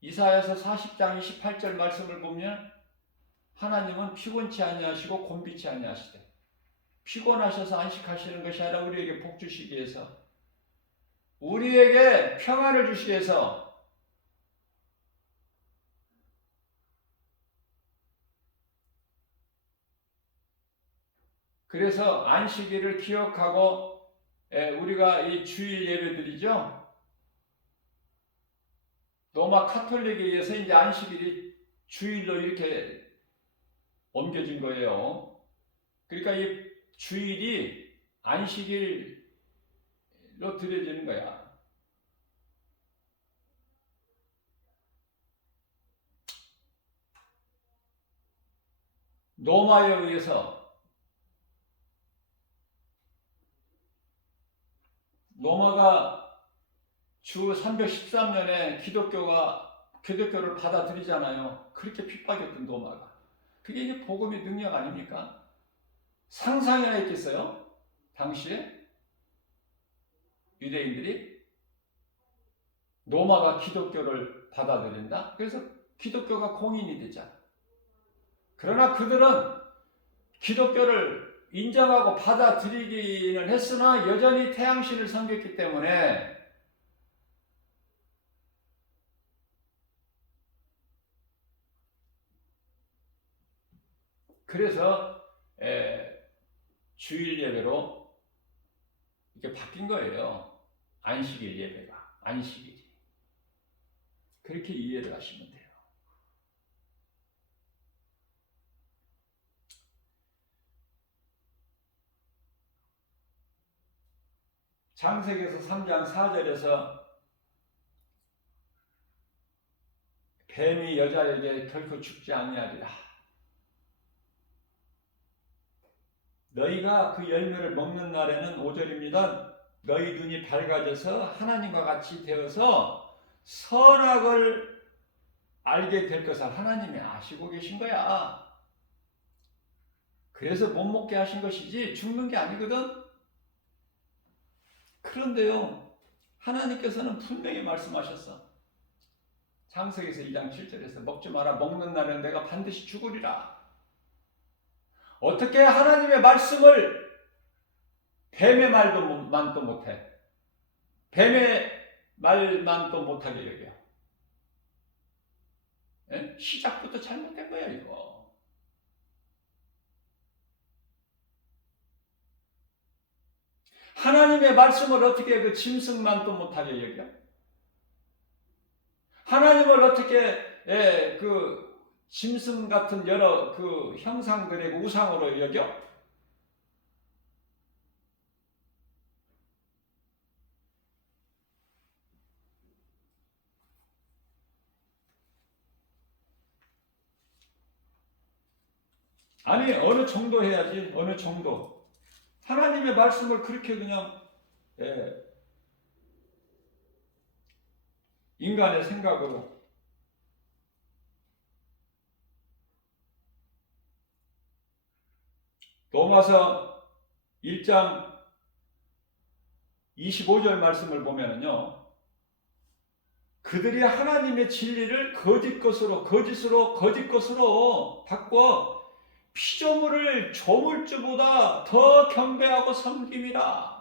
이사야서 40장 28절 말씀을 보면 하나님은 피곤치 아니하시고 곤비치 아니하시되 피곤하셔서 안식하시는 것이 아니라 우리에게 복 주시기 위해서, 우리에게 평안을 주시기 위해서, 그래서 안식일을 기억하고 우리가 이 주일 예배드리죠. 로마 카톨릭에 의해서 이제 안식일이 주일로 이렇게 옮겨진 거예요. 그러니까 이 주일이 안식일로 드려지는 거야. 로마에 의해서, 로마가 주 313년에 기독교를 받아들이잖아요. 그렇게 핍박했던 로마가. 그게 이제 복음의 능력 아닙니까? 상상이나 있겠어요? 당시에 유대인들이 로마가 기독교를 받아들인다? 그래서 기독교가 공인이 되잖아. 그러나 그들은 기독교를 인정하고 받아들이기는 했으나 여전히 태양신을 섬겼기 때문에 그래서 주일 예배로 이렇게 바뀐 거예요. 안식일 예배가. 안식일이. 그렇게 이해를 하시면 돼요. 창세기에서 3장 4절에서 뱀이 여자에게 결코 죽지 아니하리라. 너희가 그 열매를 먹는 날에는 5절입니다. 너희 눈이 밝아져서 하나님과 같이 되어서 선악을 알게 될 것을 하나님이 아시고 계신 거야. 그래서 못 먹게 하신 것이지 죽는 게 아니거든. 그런데요, 하나님께서는 분명히 말씀하셨어. 창세기에서 2장 7절에서 먹지 마라. 먹는 날은 내가 반드시 죽으리라. 어떻게 하나님의 말씀을 뱀의 말만도 못해? 뱀의 말만도 못하게 여겨. 에? 시작부터 잘못된 거야 이거. 하나님의 말씀을 어떻게 그 짐승만도 못하게 여겨? 하나님을 어떻게 그 짐승 같은 여러 그 형상들의 우상으로 여겨? 아니, 어느 정도 해야지. 어느 정도. 하나님의 말씀을 그렇게 그냥 인간의 생각으로 로마서 1장 25절 말씀을 보면은요, 그들이 하나님의 진리를 거짓 것으로 바꿔 피조물을 조물주보다 더 경배하고 섬김이라.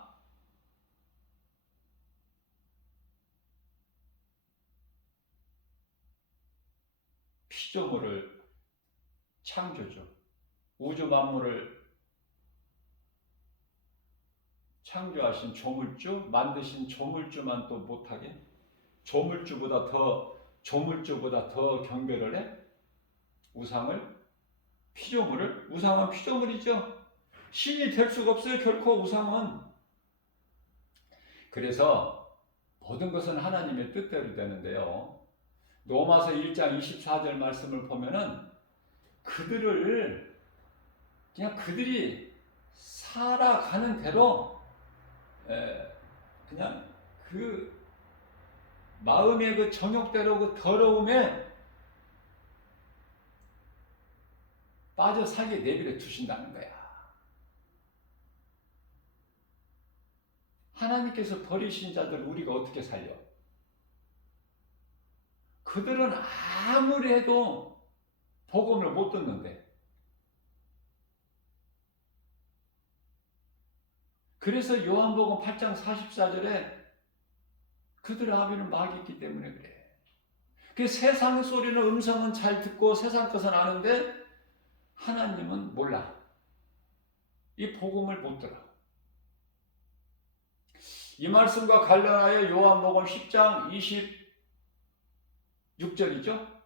피조물을, 창조주, 우주 만물을 창조하신 조물주, 만드신 조물주만 또 못하게, 조물주보다 더 경배를 해? 우상을? 피조물을? 우상은 피조물이죠. 신이 될 수가 없어요, 결코 우상은. 그래서 모든 것은 하나님의 뜻대로 되는데요. 로마서 1장 24절 말씀을 보면은 그들이 살아가는 대로 그냥 그 마음의 그 정욕대로 그 더러움에 빠져 살게 내버려 두신다는 거야. 하나님께서 버리신 자들 우리가 어떻게 살려? 그들은 아무리 해도 복음을 못 듣는데. 그래서 요한복음 8장 44절에 그들의 아비는 마귀 있기 때문에 그래. 그 세상 소리는 음성은 잘 듣고 세상 것은 아는데 하나님은 몰라. 이 복음을 못 들어. 이 말씀과 관련하여 요한복음 10장 26절이죠.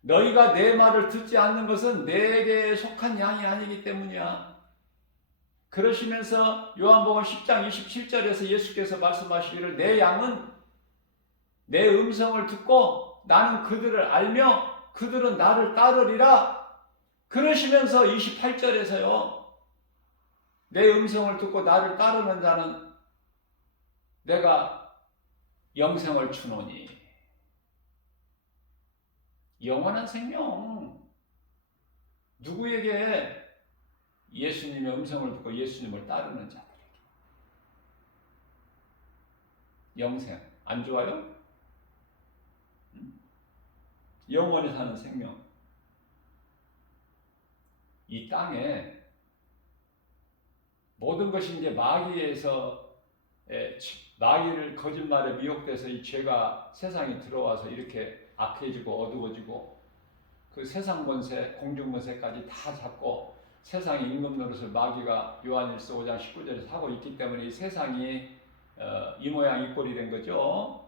너희가 내 말을 듣지 않는 것은 내게 속한 양이 아니기 때문이야. 그러시면서 요한복음 10장 27절에서 예수께서 말씀하시기를 내 양은 내 음성을 듣고 나는 그들을 알며 그들은 나를 따르리라. 그러시면서 28절에서요. 내 음성을 듣고 나를 따르는 자는 내가 영생을 주노니. 영원한 생명. 누구에게? 예수님의 음성을 듣고 예수님을 따르는 자들에게. 영생. 안 좋아요? 영원히 사는 생명. 이 땅에 모든 것이 이제 마귀를 거짓말에 미혹돼서 이 죄가 세상에 들어와서 이렇게 악해지고 어두워지고 그 세상 권세, 공중 권세까지 다 잡고 세상의 임금 노릇을 마귀가 요한일서 5장 19절에서 하고 있기 때문에 이 세상이 이 모양 이 꼴이 된 거죠.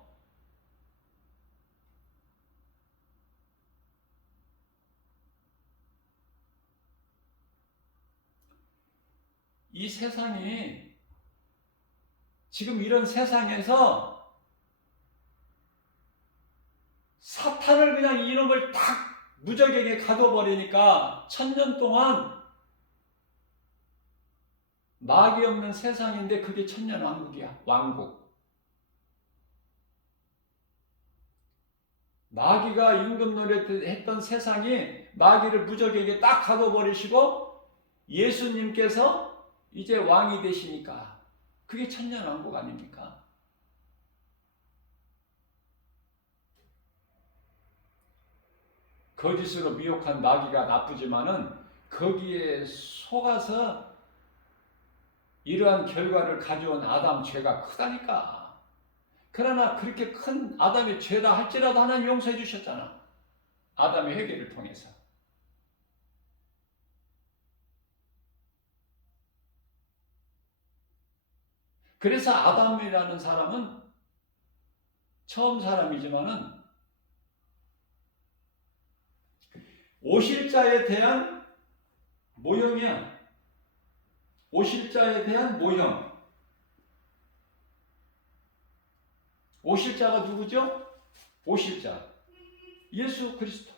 이 세상이 지금 이런 세상에서 사탄을 그냥 이놈을 딱 무적에게 가둬버리니까 1000년 동안 마귀 없는 세상인데 그게 천년왕국이야. 왕국. 마귀가 임금 노릇했던 세상이 마귀를 무적에게 딱 가둬버리시고 예수님께서 이제 왕이 되시니까 그게 천년왕국 아닙니까? 거짓으로 미혹한 마귀가 나쁘지만은 거기에 속아서 이러한 결과를 가져온 아담 죄가 크다니까. 그러나 그렇게 큰 아담의 죄다 할지라도 하나님 용서해 주셨잖아. 아담의 회개를 통해서. 그래서 아담이라는 사람은 처음 사람이지만은 오실 자에 대한 모형이야. 오실 자에 대한 모형. 오실 자가 누구죠? 오실 자. 예수 그리스도.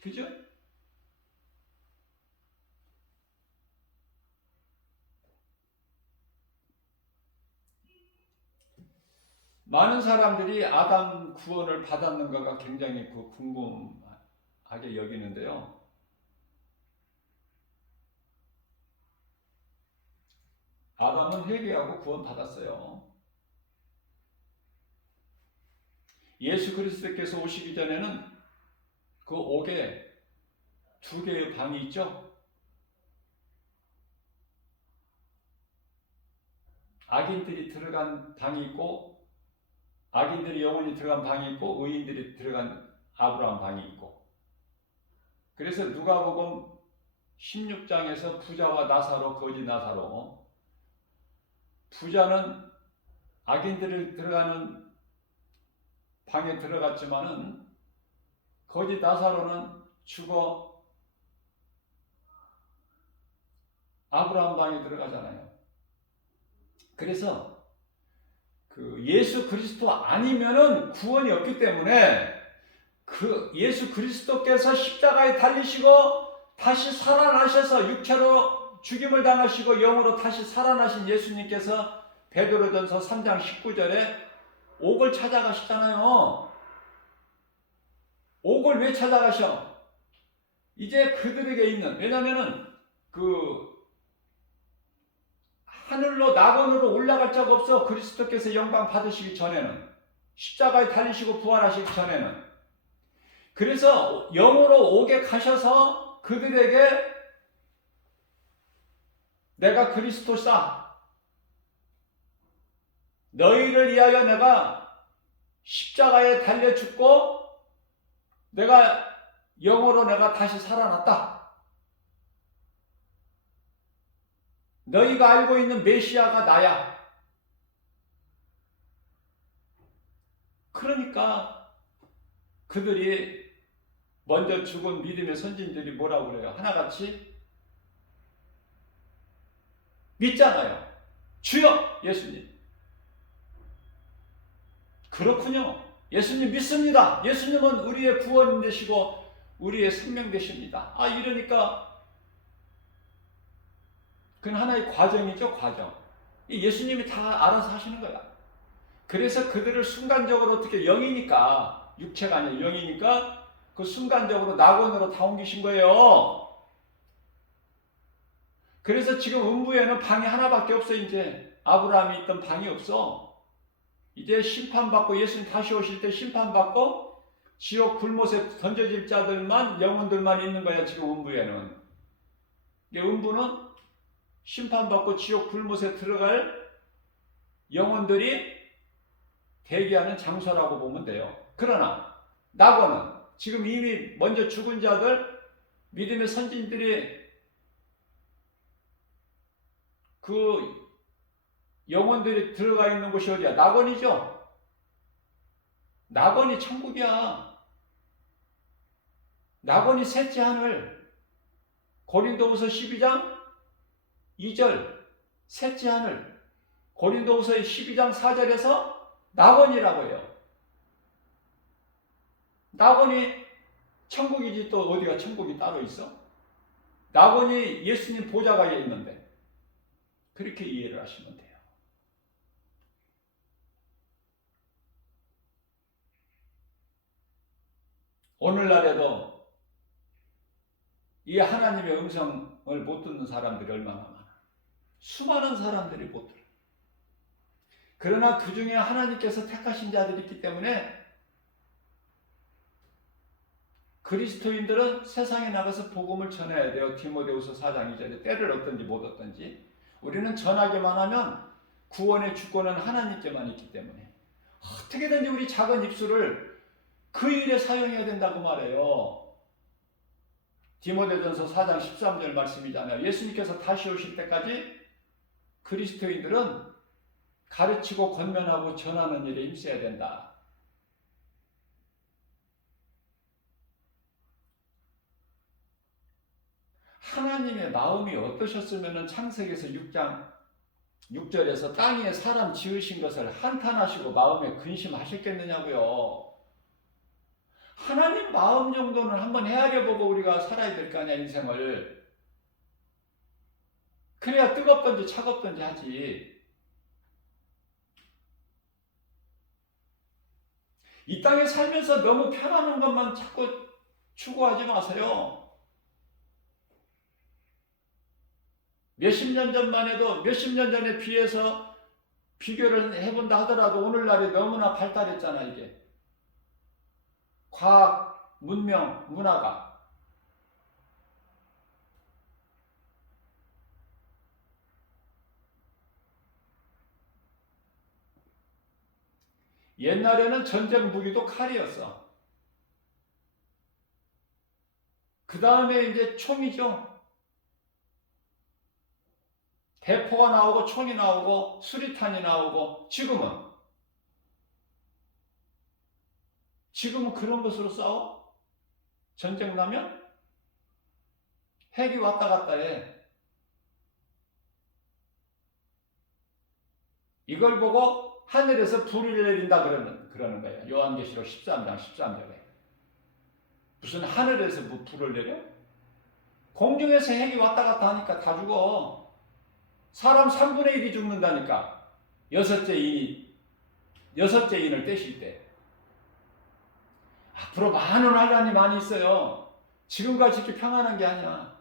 그죠? 많은 사람들이 아담 구원을 받았는가가 굉장히 궁금하게 여기는데요. 아담은 회개하고 구원 받았어요. 예수 그리스도께서 오시기 전에는 그 옥에 2개의 방이 있죠. 악인들이 들어간 방이 있고 악인들이 영원히 들어간 방이 있고 의인들이 들어간 아브라함 방이 있고. 그래서 누가복음 16장에서 부자와 나사로, 거지 나사로, 부자는 악인들이 들어가는 방에 들어갔지만은 거지 나사로는 죽어 아브라함 방에 들어가잖아요. 그래서 그 예수 그리스도 아니면은 구원이 없기 때문에 그 예수 그리스도께서 십자가에 달리시고 다시 살아나셔서 육체로 죽임을 당하시고 영으로 다시 살아나신 예수님께서 베드로전서 3장 19절에 옥을 찾아가시잖아요. 옥을 왜 찾아가셔? 이제 그들에게 있는, 왜냐면은 하늘로 낙원으로 올라갈 자가 없어. 그리스도께서 영광 받으시기 전에는, 십자가에 달리시고 부활하시기 전에는. 그래서 영으로 오게 가셔서 그들에게 내가 그리스도사, 너희를 위하여 내가 십자가에 달려 죽고 내가 영으로 내가 다시 살아났다. 너희가 알고 있는 메시아가 나야. 그러니까 그들이 먼저 죽은 믿음의 선진들이 뭐라고 그래요? 하나같이 믿잖아요. 주여 예수님. 그렇군요. 예수님 믿습니다. 예수님은 우리의 구원 되시고 우리의 생명 되십니다. 이러니까 그건 하나의 과정이죠. 과정. 예수님이 다 알아서 하시는 거야. 그래서 그들을 순간적으로 어떻게, 영이니까, 육체가 아니라 영이니까 그 순간적으로 낙원으로 다 옮기신 거예요. 그래서 지금 음부에는 방이 하나밖에 없어. 이제 아브라함이 있던 방이 없어. 이제 심판받고, 예수님 다시 오실 때 심판받고 지옥 불못에 던져질 자들만, 영혼들만 있는 거야. 지금 음부에는. 음부는 심판받고 지옥 불못에 들어갈 영혼들이 대기하는 장소라고 보면 돼요. 그러나 낙원은 지금 이미 먼저 죽은 자들, 믿음의 선진들이 그 영혼들이 들어가 있는 곳이 어디야? 낙원이죠. 낙원이 천국이야. 낙원이 셋째 하늘. 고린도후서 12장 2절 셋째 하늘. 고린도후서 12장 4절에서 낙원이라고 해요. 낙원이 천국이지 또 어디가 천국이 따로 있어? 낙원이 예수님 보좌가 있는데 그렇게 이해를 하시면 돼요. 오늘날에도 이 하나님의 음성을 못 듣는 사람들이 얼마나 많아. 수많은 사람들이 못 들어. 그러나 그 중에 하나님께서 택하신 자들이 있기 때문에 그리스도인들은 세상에 나가서 복음을 전해야 돼요. 디모데후서 4장 2절에 때를 얻든지 못 얻든지 우리는 전하기만 하면 구원의 주권은 하나님께만 있기 때문에 어떻게든지 우리 작은 입술을 그 일에 사용해야 된다고 말해요. 디모데전서 4장 13절 말씀이잖아요. 예수님께서 다시 오실 때까지 그리스도인들은 가르치고 권면하고 전하는 일에 힘써야 된다. 하나님의 마음이 어떠셨으면 창세기에서 6장 6절에서 땅 위에 사람 지으신 것을 한탄하시고 마음에 근심하셨겠느냐고요. 하나님 마음 정도는 한번 헤아려보고 우리가 살아야 될 거 아니야, 인생을. 그래야 뜨겁든지 차갑든지 하지. 이 땅에 살면서 너무 편안한 것만 자꾸 추구하지 마세요. 몇십 년 전만 해도 몇십 년 전에 비해서 비교를 해본다 하더라도 오늘날이 너무나 발달했잖아. 이게 과학, 문명, 문화가. 옛날에는 전쟁 무기도 칼이었어. 그 다음에 이제 총이죠. 대포가 나오고 총이 나오고 수리탄이 나오고 지금은 그런 것으로 싸워? 전쟁 나면? 핵이 왔다 갔다 해. 이걸 보고 하늘에서 불을 내린다 그러는 거예요. 요한계시록 13장 13절에. 무슨 하늘에서 불을 내려? 공중에서 핵이 왔다 갔다 하니까 다 죽어. 사람 3분의 1이 죽는다니까. 여섯째 인을 떼실 때. 앞으로 많은 환란이 많이 있어요. 지금같이 이렇게 평안한 게 아니야.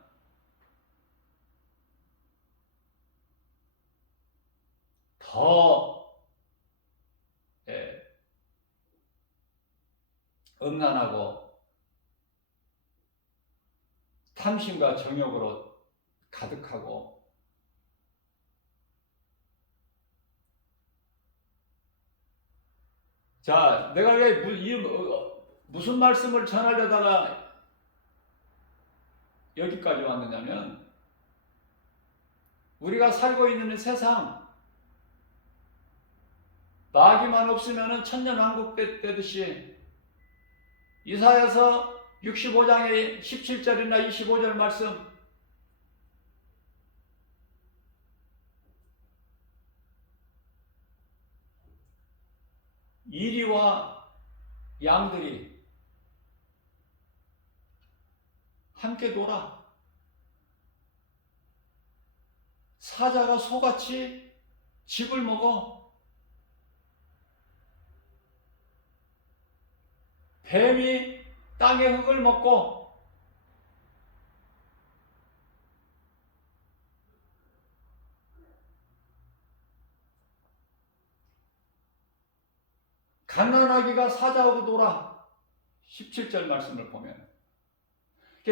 더 음란하고 탐심과 정욕으로 가득하고 자, 내가 왜 무슨 말씀을 전하려다가 여기까지 왔느냐면 우리가 살고 있는 세상 마귀만 없으면 천년왕국 되듯이 이사야서 65장의 17절이나 25절 말씀 이리와 양들이 함께 놀아 사자가 소같이 짚을 먹어 뱀이 땅의 흙을 먹고 갓난아기가 사자하고 놀아 17절 말씀을 보면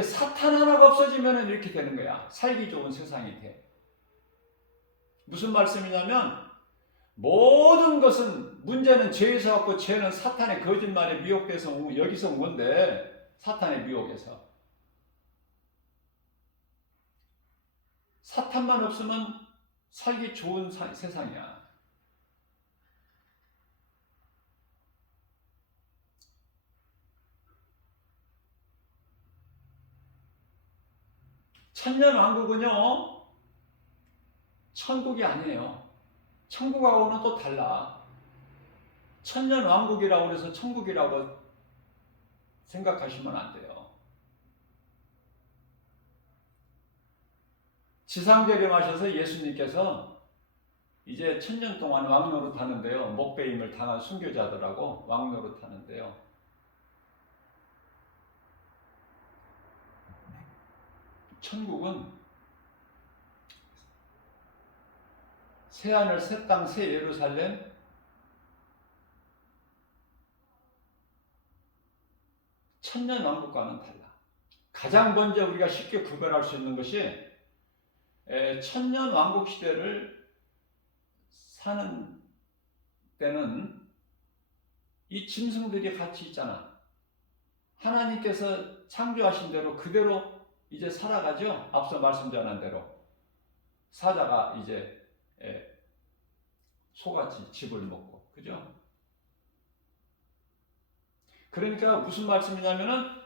사탄 하나가 없어지면 이렇게 되는 거야. 살기 좋은 세상이 돼. 무슨 말씀이냐면 모든 것은 문제는 죄에서 왔고 죄는 사탄의 거짓말에 미혹돼서 여기서 온 건데 사탄의 미혹에서 사탄만 없으면 살기 좋은 세상이야. 천년왕국은요 천국이 아니에요. 천국하고는 또 달라. 천년왕국이라고 해서 천국이라고 생각하시면 안 돼요. 지상재림하셔서 예수님께서 이제 천년 동안 왕노릇 하는데요. 목배임을 당한 순교자들하고 왕노릇 하는데요. 천국은 새하늘 새 땅 새 예루살렘 천년 왕국과는 달라. 가장 먼저 우리가 쉽게 구별할 수 있는 것이 천년 왕국 시대를 사는 때는 이 짐승들이 같이 있잖아. 하나님께서 창조하신 대로 그대로 이제 살아가죠. 앞서 말씀 전한 대로 사자가 이제 소같이 짚을 먹고 그죠? 그러니까 무슨 말씀이냐면은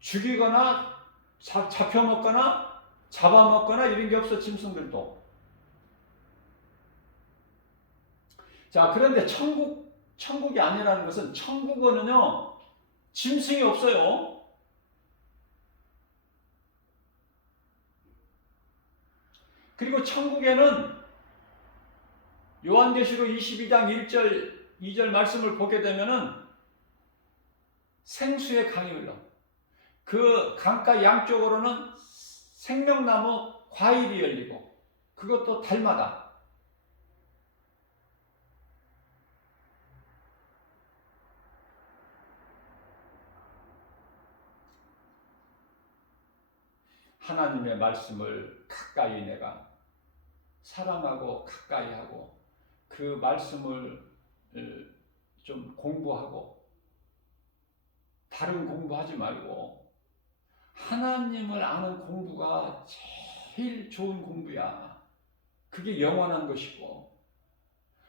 죽이거나 잡혀먹거나 잡아먹거나 이런 게 없어. 짐승들도. 자, 그런데 천국이 아니라는 것은 천국은요 짐승이 없어요. 그리고 천국에는 요한계시록 22장 1절 2절 말씀을 보게 되면은 생수의 강이 흘러. 그 강가 양쪽으로는 생명나무 과일이 열리고 그것도 달마다. 하나님의 말씀을 가까이 내가 사랑하고 가까이 하고 그 말씀을 좀 공부하고 다른 공부하지 말고 하나님을 아는 공부가 제일 좋은 공부야. 그게 영원한 것이고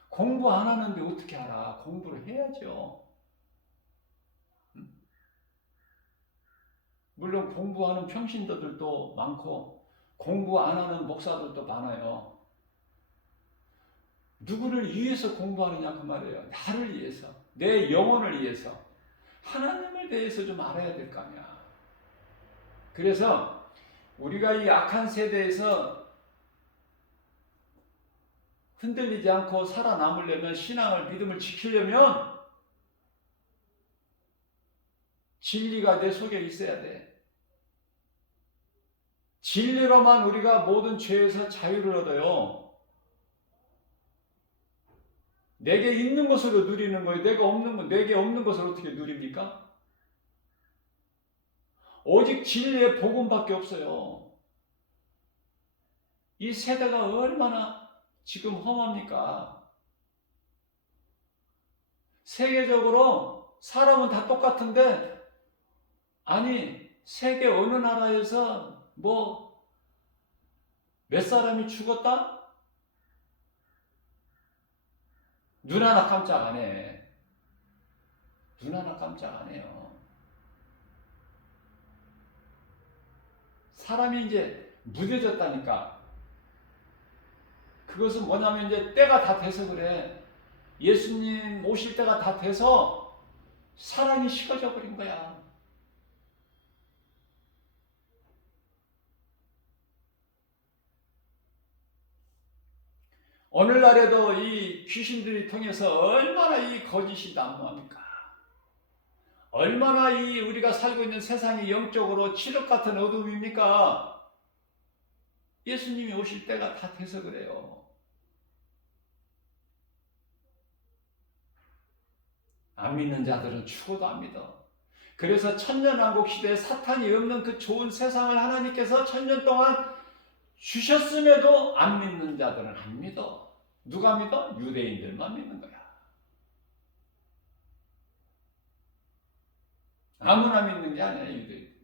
공부 안 하는데 어떻게 알아? 공부를 해야죠. 물론 공부하는 평신도들도 많고 공부 안 하는 목사들도 많아요. 누구를 위해서 공부하느냐 그 말이에요. 나를 위해서, 내 영혼을 위해서, 하나님을 대해서 좀 알아야 될 거 아니야. 그래서 우리가 이 악한 세대에서 흔들리지 않고 살아남으려면 신앙을 믿음을 지키려면 진리가 내 속에 있어야 돼. 진리로만 우리가 모든 죄에서 자유를 얻어요. 내게 있는 것으로 누리는 거예요. 내게 없는 것을 어떻게 누립니까? 오직 진리의 복음밖에 없어요. 이 세대가 얼마나 지금 험합니까? 세계적으로 사람은 다 똑같은데, 아니 세계 어느 나라에서 뭐 몇 사람이 죽었다? 눈 하나 깜짝 안 해. 눈 하나 깜짝 안 해요. 사람이 이제 무뎌졌다니까. 그것은 뭐냐면 이제 때가 다 돼서 그래. 예수님 오실 때가 다 돼서 사랑이 식어져 버린 거야. 오늘날에도 이 귀신들이 통해서 얼마나 이 거짓이 난무합니까? 얼마나 이 우리가 살고 있는 세상이 영적으로 칠흑 같은 어둠입니까? 예수님이 오실 때가 다 돼서 그래요. 안 믿는 자들은 죽어도 안 믿어. 그래서 천년왕국 시대에 사탄이 없는 그 좋은 세상을 하나님께서 천년 동안 주셨음에도 안 믿는 자들은 안 믿어. 누가 믿어? 유대인들만 믿는 거야. 아무나 믿는 게 아니야, 유대인.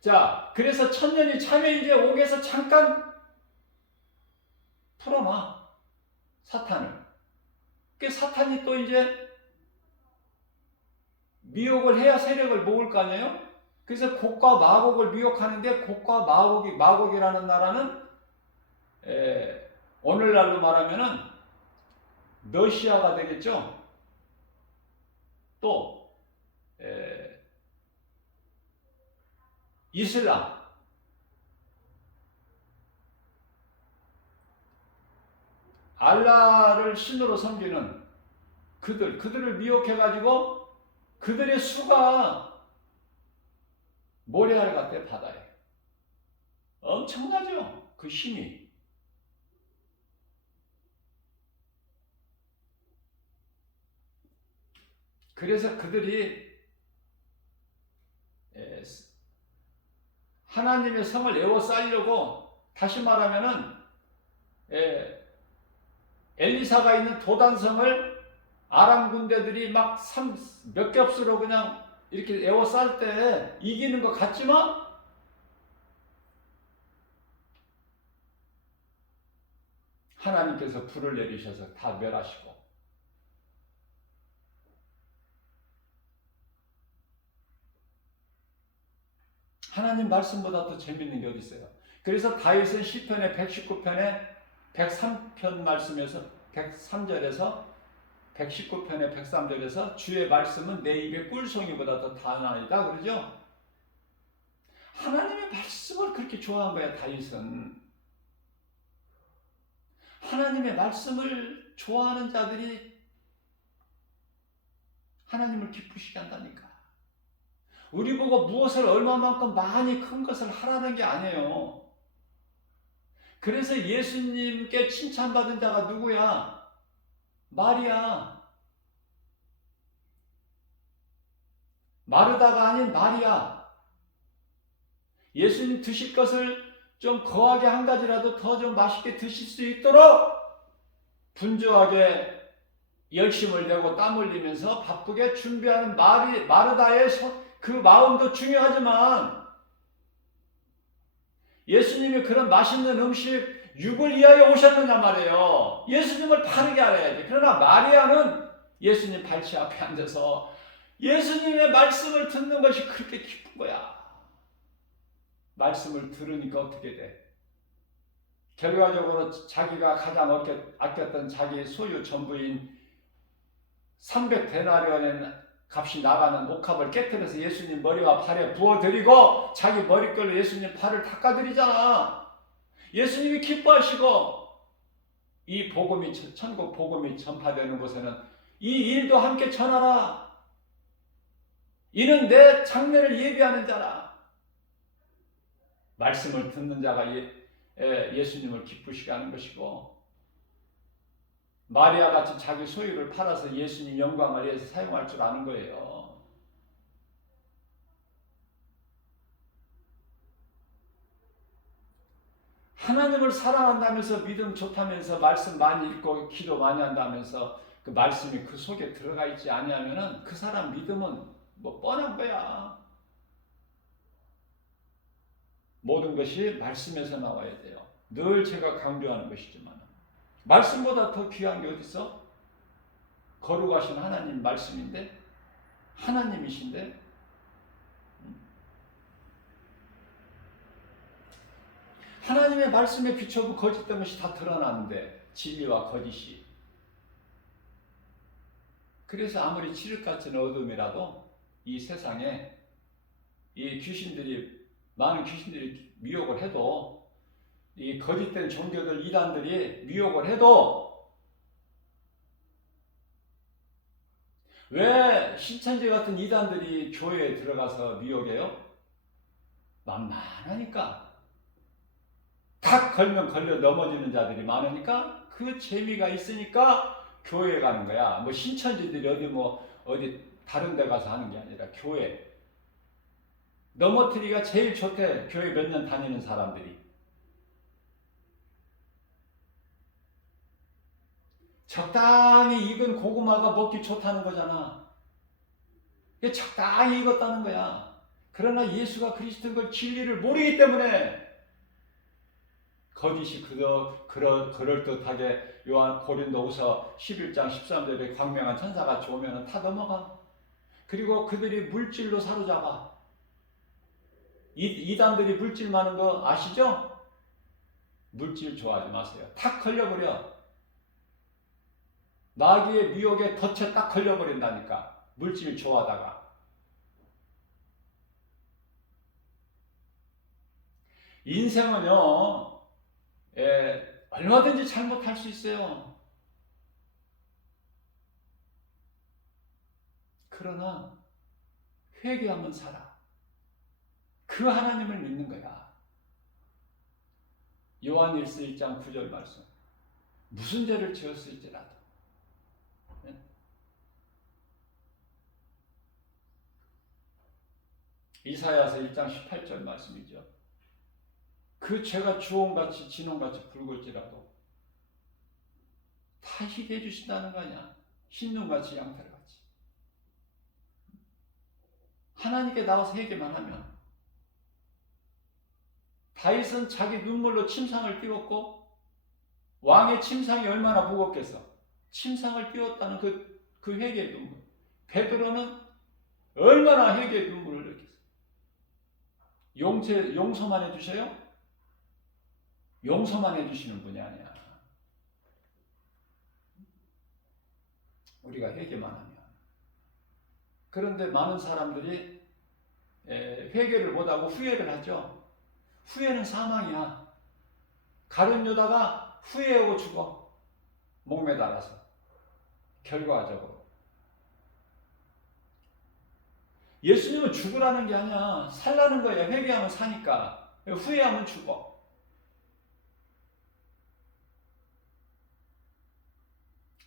자, 그래서 천년이 차면 이제 옥에서 잠깐 풀어놔. 사탄을. 그 사탄이 또 이제 미혹을 해야 세력을 모을 거 아니에요? 그래서 곡과 마곡을 미혹하는데, 곡과 마곡이라는 나라는 오늘날로 말하면은 러시아가 되겠죠. 또 이슬람, 알라를 신으로 섬기는 그들을 미혹해가지고 그들의 수가 모래알 같대, 바다에. 엄청나죠? 그 힘이. 그래서 그들이 하나님의 성을 에워싸려고, 다시 말하면은 엘리사가 있는 도단성을 아람 군대들이 막 몇 겹수로 그냥 이렇게 에워쌀 때 이기는 것 같지만, 하나님께서 불을 내리셔서 다 멸하시고, 하나님 말씀보다 더 재밌는 게 어디 있어요? 그래서 다윗은 시편의 119편에 103편 말씀에서 103절에서 119편의 103절에서 주의 말씀은 내 입의 꿀송이보다 더 단하니다 그러죠? 하나님의 말씀을 그렇게 좋아한 거야, 다윗은. 하나님의 말씀을 좋아하는 자들이 하나님을 기쁘시게 한다니까. 우리 보고 무엇을 얼마만큼 많이 큰 것을 하라는 게 아니에요. 그래서 예수님께 칭찬받은 자가 누구야? 마리아. 마르다가 아닌 마리아. 예수님 드실 것을 좀 거하게 한 가지라도 더 좀 맛있게 드실 수 있도록 분주하게 열심을 내고 땀 흘리면서 바쁘게 준비하는 마르다의 그 마음도 중요하지만, 예수님이 그런 맛있는 음식 육을 위하여 오셨느냐 말이에요. 예수님을 바르게 알아야지. 그러나 마리아는 예수님 발치 앞에 앉아서 예수님의 말씀을 듣는 것이 그렇게 기쁜 거야. 말씀을 들으니까 어떻게 돼? 결과적으로 자기가 가장 아꼈던 자기 소유 전부인 300데나리온의 값이 나가는 옥합을 깨뜨려서 예수님 머리와 발에 부어드리고 자기 머릿결로 예수님 발을 닦아드리잖아. 예수님이 기뻐하시고, 이 복음이, 천국 복음이 전파되는 곳에는 이 일도 함께 전하라. 이는 내 장래를 예비하는 자라. 말씀을 듣는 자가 예수님을 기쁘시게 하는 것이고, 마리아 같이 자기 소유를 팔아서 예수님 영광을 위해서 사용할 줄 아는 거예요. 하나님을 사랑한다면서 믿음 좋다면서 말씀 많이 읽고 기도 많이 한다면서 그 말씀이 그 속에 들어가 있지 아니하면은 그 사람 믿음은 뭐 뻔한 거야. 모든 것이 말씀에서 나와야 돼요. 늘 제가 강조하는 것이지만 말씀보다 더 귀한 게 어디 있어? 거룩하신 하나님 말씀인데, 하나님이신데, 하나님의 말씀에 비춰도 거짓된 것이 다 드러나는데, 진리와 거짓이. 그래서 아무리 칠흑 같은 어둠이라도 이 세상에 이 귀신들이, 많은 귀신들이 미혹을 해도, 이 거짓된 종교들 이단들이 미혹을 해도, 왜 신천지 같은 이단들이 교회에 들어가서 미혹해요? 만만하니까. 탁 걸면 걸려 넘어지는 자들이 많으니까 그 재미가 있으니까 교회에 가는 거야. 뭐 신천지들이 어디 다른 데 가서 하는 게 아니라 교회. 넘어뜨리기가 제일 좋대. 교회 몇 년 다니는 사람들이. 적당히 익은 고구마가 먹기 좋다는 거잖아. 이게 적당히 익었다는 거야. 그러나 예수가 그리스도인 걸 진리를 모르기 때문에 거짓이 그럴듯하게 요한 고린도후서 11장 13절에 광명한 천사같이 오면 다 넘어가. 그리고 그들이 물질로 사로잡아. 이단들이 물질 많은 거 아시죠? 물질 좋아하지 마세요. 탁 걸려버려. 마귀의 미혹에 덫에 딱 걸려버린다니까. 물질 좋아하다가. 인생은요, 얼마든지 잘못할 수 있어요. 그러나 회개하면 살아. 그 하나님을 믿는 거야. 요한일서 1장 9절 말씀. 무슨 죄를 지었을지라도 이사야서 1장 18절 말씀이죠. 그 죄가 주홍같이 진홍같이 붉을지라도 다 희게 해주신다는 거 아니야. 흰눈같이 양털같이. 하나님께 나와서 회개만 하면. 다윗은 자기 눈물로 침상을 띄웠고 왕의 침상이 얼마나 무겁겠어. 침상을 띄웠다는 그 회개의 눈물. 베드로는 얼마나 회개의 눈물을 흘렸겠어. 용서만 해주세요? 용서만 해주시는 분이 아니야. 우리가 회개만 하면. 그런데 많은 사람들이 회개를 못하고 후회를 하죠. 후회는 사망이야. 가룟 유다가 후회하고 죽어. 목매달아서. 결과적으로. 예수님은 죽으라는 게 아니야. 살라는 거야. 회개하면 사니까. 후회하면 죽어.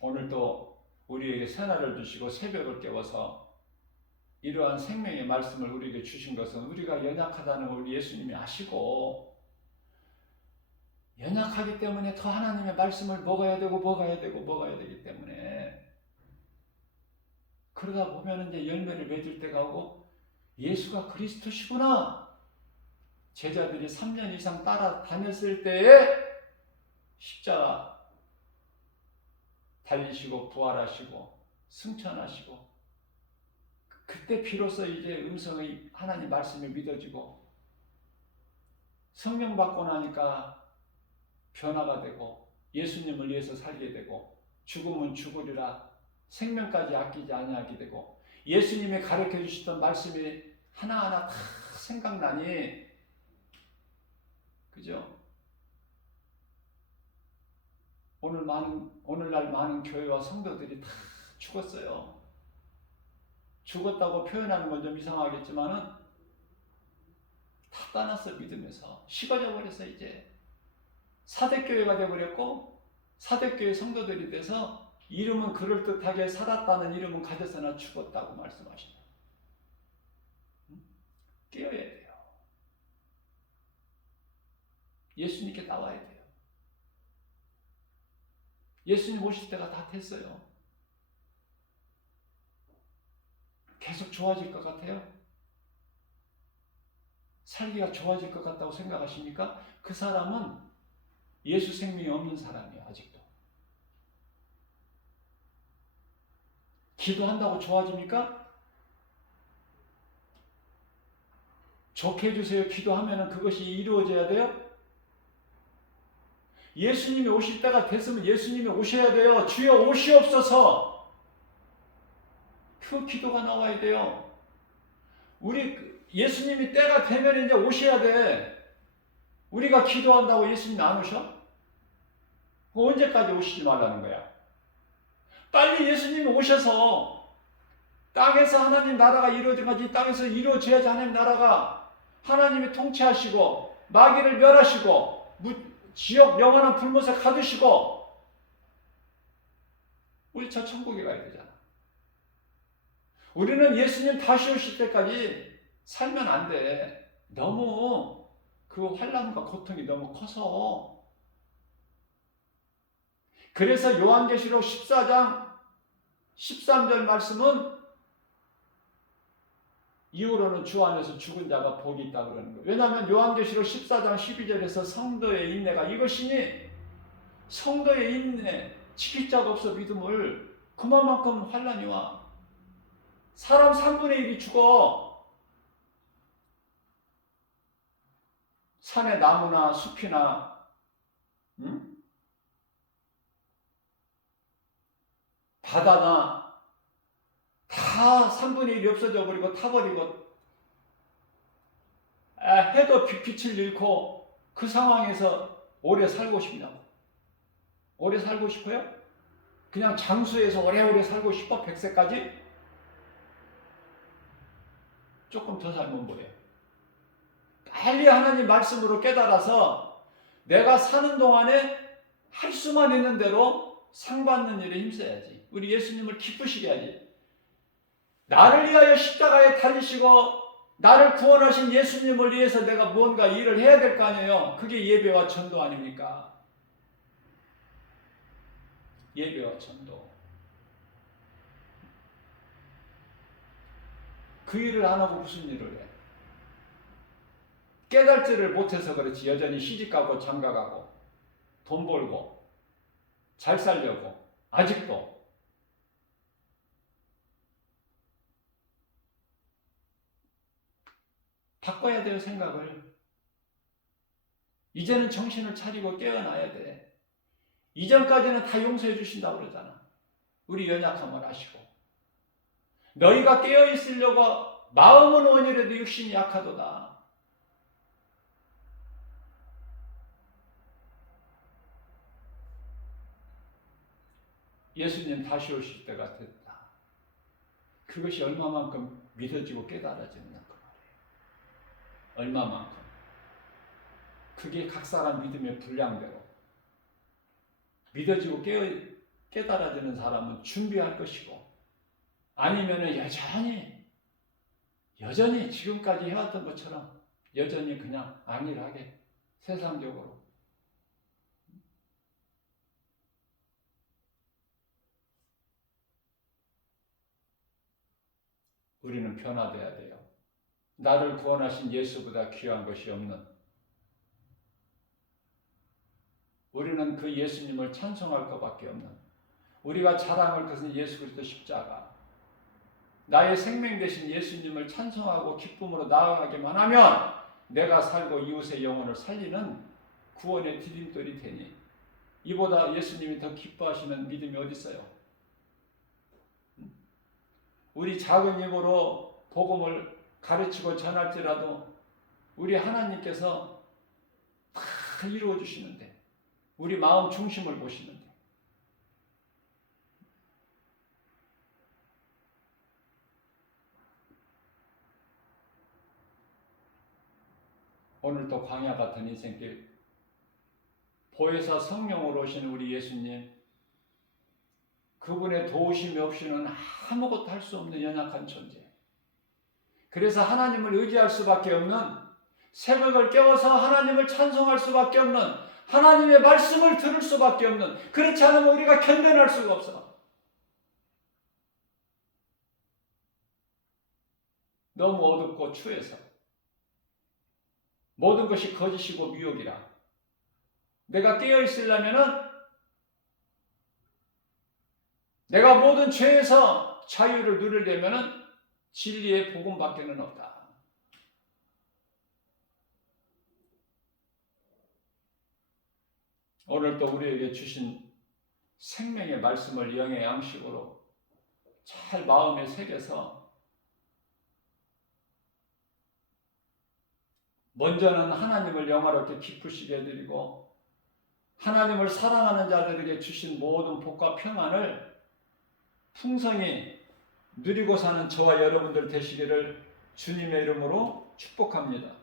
오늘도 우리에게 새날을 주시고 새벽을 깨워서 이러한 생명의 말씀을 우리에게 주신 것은 우리가 연약하다는 걸 우리 예수님이 아시고 연약하기 때문에 더 하나님의 말씀을 먹어야 되기 때문에 그러다 보면 이제 열매를 맺을 때가 오고 예수가 그리스도시구나. 제자들이 3년 이상 따라다녔을 때에 십자가 달리시고 부활하시고 승천하시고 그때 비로소 이제 음성의 하나님 말씀이 믿어지고 성령 받고 나니까 변화가 되고 예수님을 위해서 살게 되고 죽으면 죽으리라 생명까지 아끼지 아니하게 되고 예수님이 가르쳐 주시던 말씀이 하나하나 다 생각나니 그죠? 오늘날 많은 교회와 성도들이 다 죽었어요. 죽었다고 표현하는 건 좀 이상하겠지만은 다 떠났어. 믿음에서 식어져 버렸어. 이제 사대교회가 되어버렸고 사대교회 성도들이 돼서 이름은 그럴듯하게 살았다는 이름은 가졌으나 죽었다고 말씀하십니다. 깨어야 돼요. 예수님께 나와야 돼요. 예수님 오실 때가 다 됐어요. 계속 좋아질 것 같아요? 살기가 좋아질 것 같다고 생각하십니까? 그 사람은 예수 생명이 없는 사람이에요. 아직도. 기도한다고 좋아집니까? 좋게 해주세요. 기도하면 그것이 이루어져야 돼요? 예수님이 오실 때가 됐으면 예수님이 오셔야 돼요. 주여 오시옵소서. 그 기도가 나와야 돼요. 우리 예수님이 때가 되면 이제 오셔야 돼. 우리가 기도한다고 예수님이 안 오셔? 언제까지 오시지 말라는 거야? 빨리 예수님이 오셔서 땅에서 하나님 나라가 이루어져야지. 이 땅에서 이루어져야지 하나님 나라가 하나님이 통치하시고 마귀를 멸하시고 지옥 영원한 불못에 가두시고 우리 저 천국에 가야 되잖아. 우리는 예수님 다시 오실 때까지 살면 안 돼. 너무 그 환난과 고통이 너무 커서. 그래서 요한계시록 14장 13절 말씀은 이후로는 주 안에서 죽은 자가 복이 있다고 그러는 거예요. 왜냐하면 요한계시록 14장 12절에서 성도의 인내가 이것이니, 성도의 인내, 지킬 자가 없어 믿음을, 그만큼 환난이 와. 사람 3분의 1이 죽어. 산의 나무나 숲이나 바다나 다 3분의 1이 없어져 버리고 타버리고, 해도 빛을 잃고 그 상황에서 오래 살고 싶냐고. 오래 살고 싶어요? 그냥 장수에서 오래오래 살고 싶어? 100세까지? 조금 더 살면 뭐예요? 빨리 하나님 말씀으로 깨달아서 내가 사는 동안에 할 수만 있는 대로 상 받는 일에 힘써야지. 우리 예수님을 기쁘시게 해야지. 나를 위하여 십자가에 달리시고 나를 구원하신 예수님을 위해서 내가 무언가 일을 해야 될 거 아니에요. 그게 예배와 전도 아닙니까? 예배와 전도. 그 일을 안 하고 무슨 일을 해? 깨달지를 못해서 그렇지. 여전히 시집가고 장가가고 돈 벌고 잘 살려고 아직도. 바꿔야 돼요, 생각을. 이제는 정신을 차리고 깨어나야 돼. 이전까지는 다 용서해 주신다고 그러잖아. 우리 연약함을 아시고. 너희가 깨어있으려고 마음은 원이라도 육신이 약하도다. 예수님 다시 오실 때가 됐다. 그것이 얼마만큼 믿어지고 깨달아지느냐 그 말이에요. 얼마만큼. 그게 각 사람 믿음의 분량대로. 믿어지고 깨달아지는 사람은 준비할 것이고, 아니면은 여전히 지금까지 해왔던 것처럼 여전히 그냥 안일하게 세상적으로. 우리는 변화돼야 돼요. 나를 구원하신 예수보다 귀한 것이 없는, 우리는 그 예수님을 찬송할 것밖에 없는, 우리가 자랑할 것은 예수 그리스도 십자가, 나의 생명 되신 예수님을 찬송하고 기쁨으로 나아가기만 하면 내가 살고 이웃의 영혼을 살리는 구원의 디딤돌이 되니, 이보다 예수님이 더 기뻐하시는 믿음이 어디 있어요? 우리 작은 힘으로 복음을 가르치고 전할지라도 우리 하나님께서 다 이루어 주시는데, 우리 마음 중심을 보시는데, 오늘도 광야 같은 인생길 보혜사 성령으로 오신 우리 예수님, 그분의 도우심이 없이는 아무것도 할 수 없는 연약한 존재. 그래서 하나님을 의지할 수밖에 없는, 새벽을 깨워서 하나님을 찬송할 수밖에 없는, 하나님의 말씀을 들을 수밖에 없는, 그렇지 않으면 우리가 견뎌낼 수가 없어. 너무 어둡고 추해서 모든 것이 거짓이고 미혹이라. 내가 깨어 있으려면은 내가 모든 죄에서 자유를 누리려면은 진리의 복음밖에는 없다. 오늘도 우리에게 주신 생명의 말씀을 영의 양식으로 잘 마음에 새겨서 먼저는 하나님을 영화롭게 기쁘시게 해드리고 하나님을 사랑하는 자들에게 주신 모든 복과 평안을 풍성히 누리고 사는 저와 여러분들 되시기를 주님의 이름으로 축복합니다.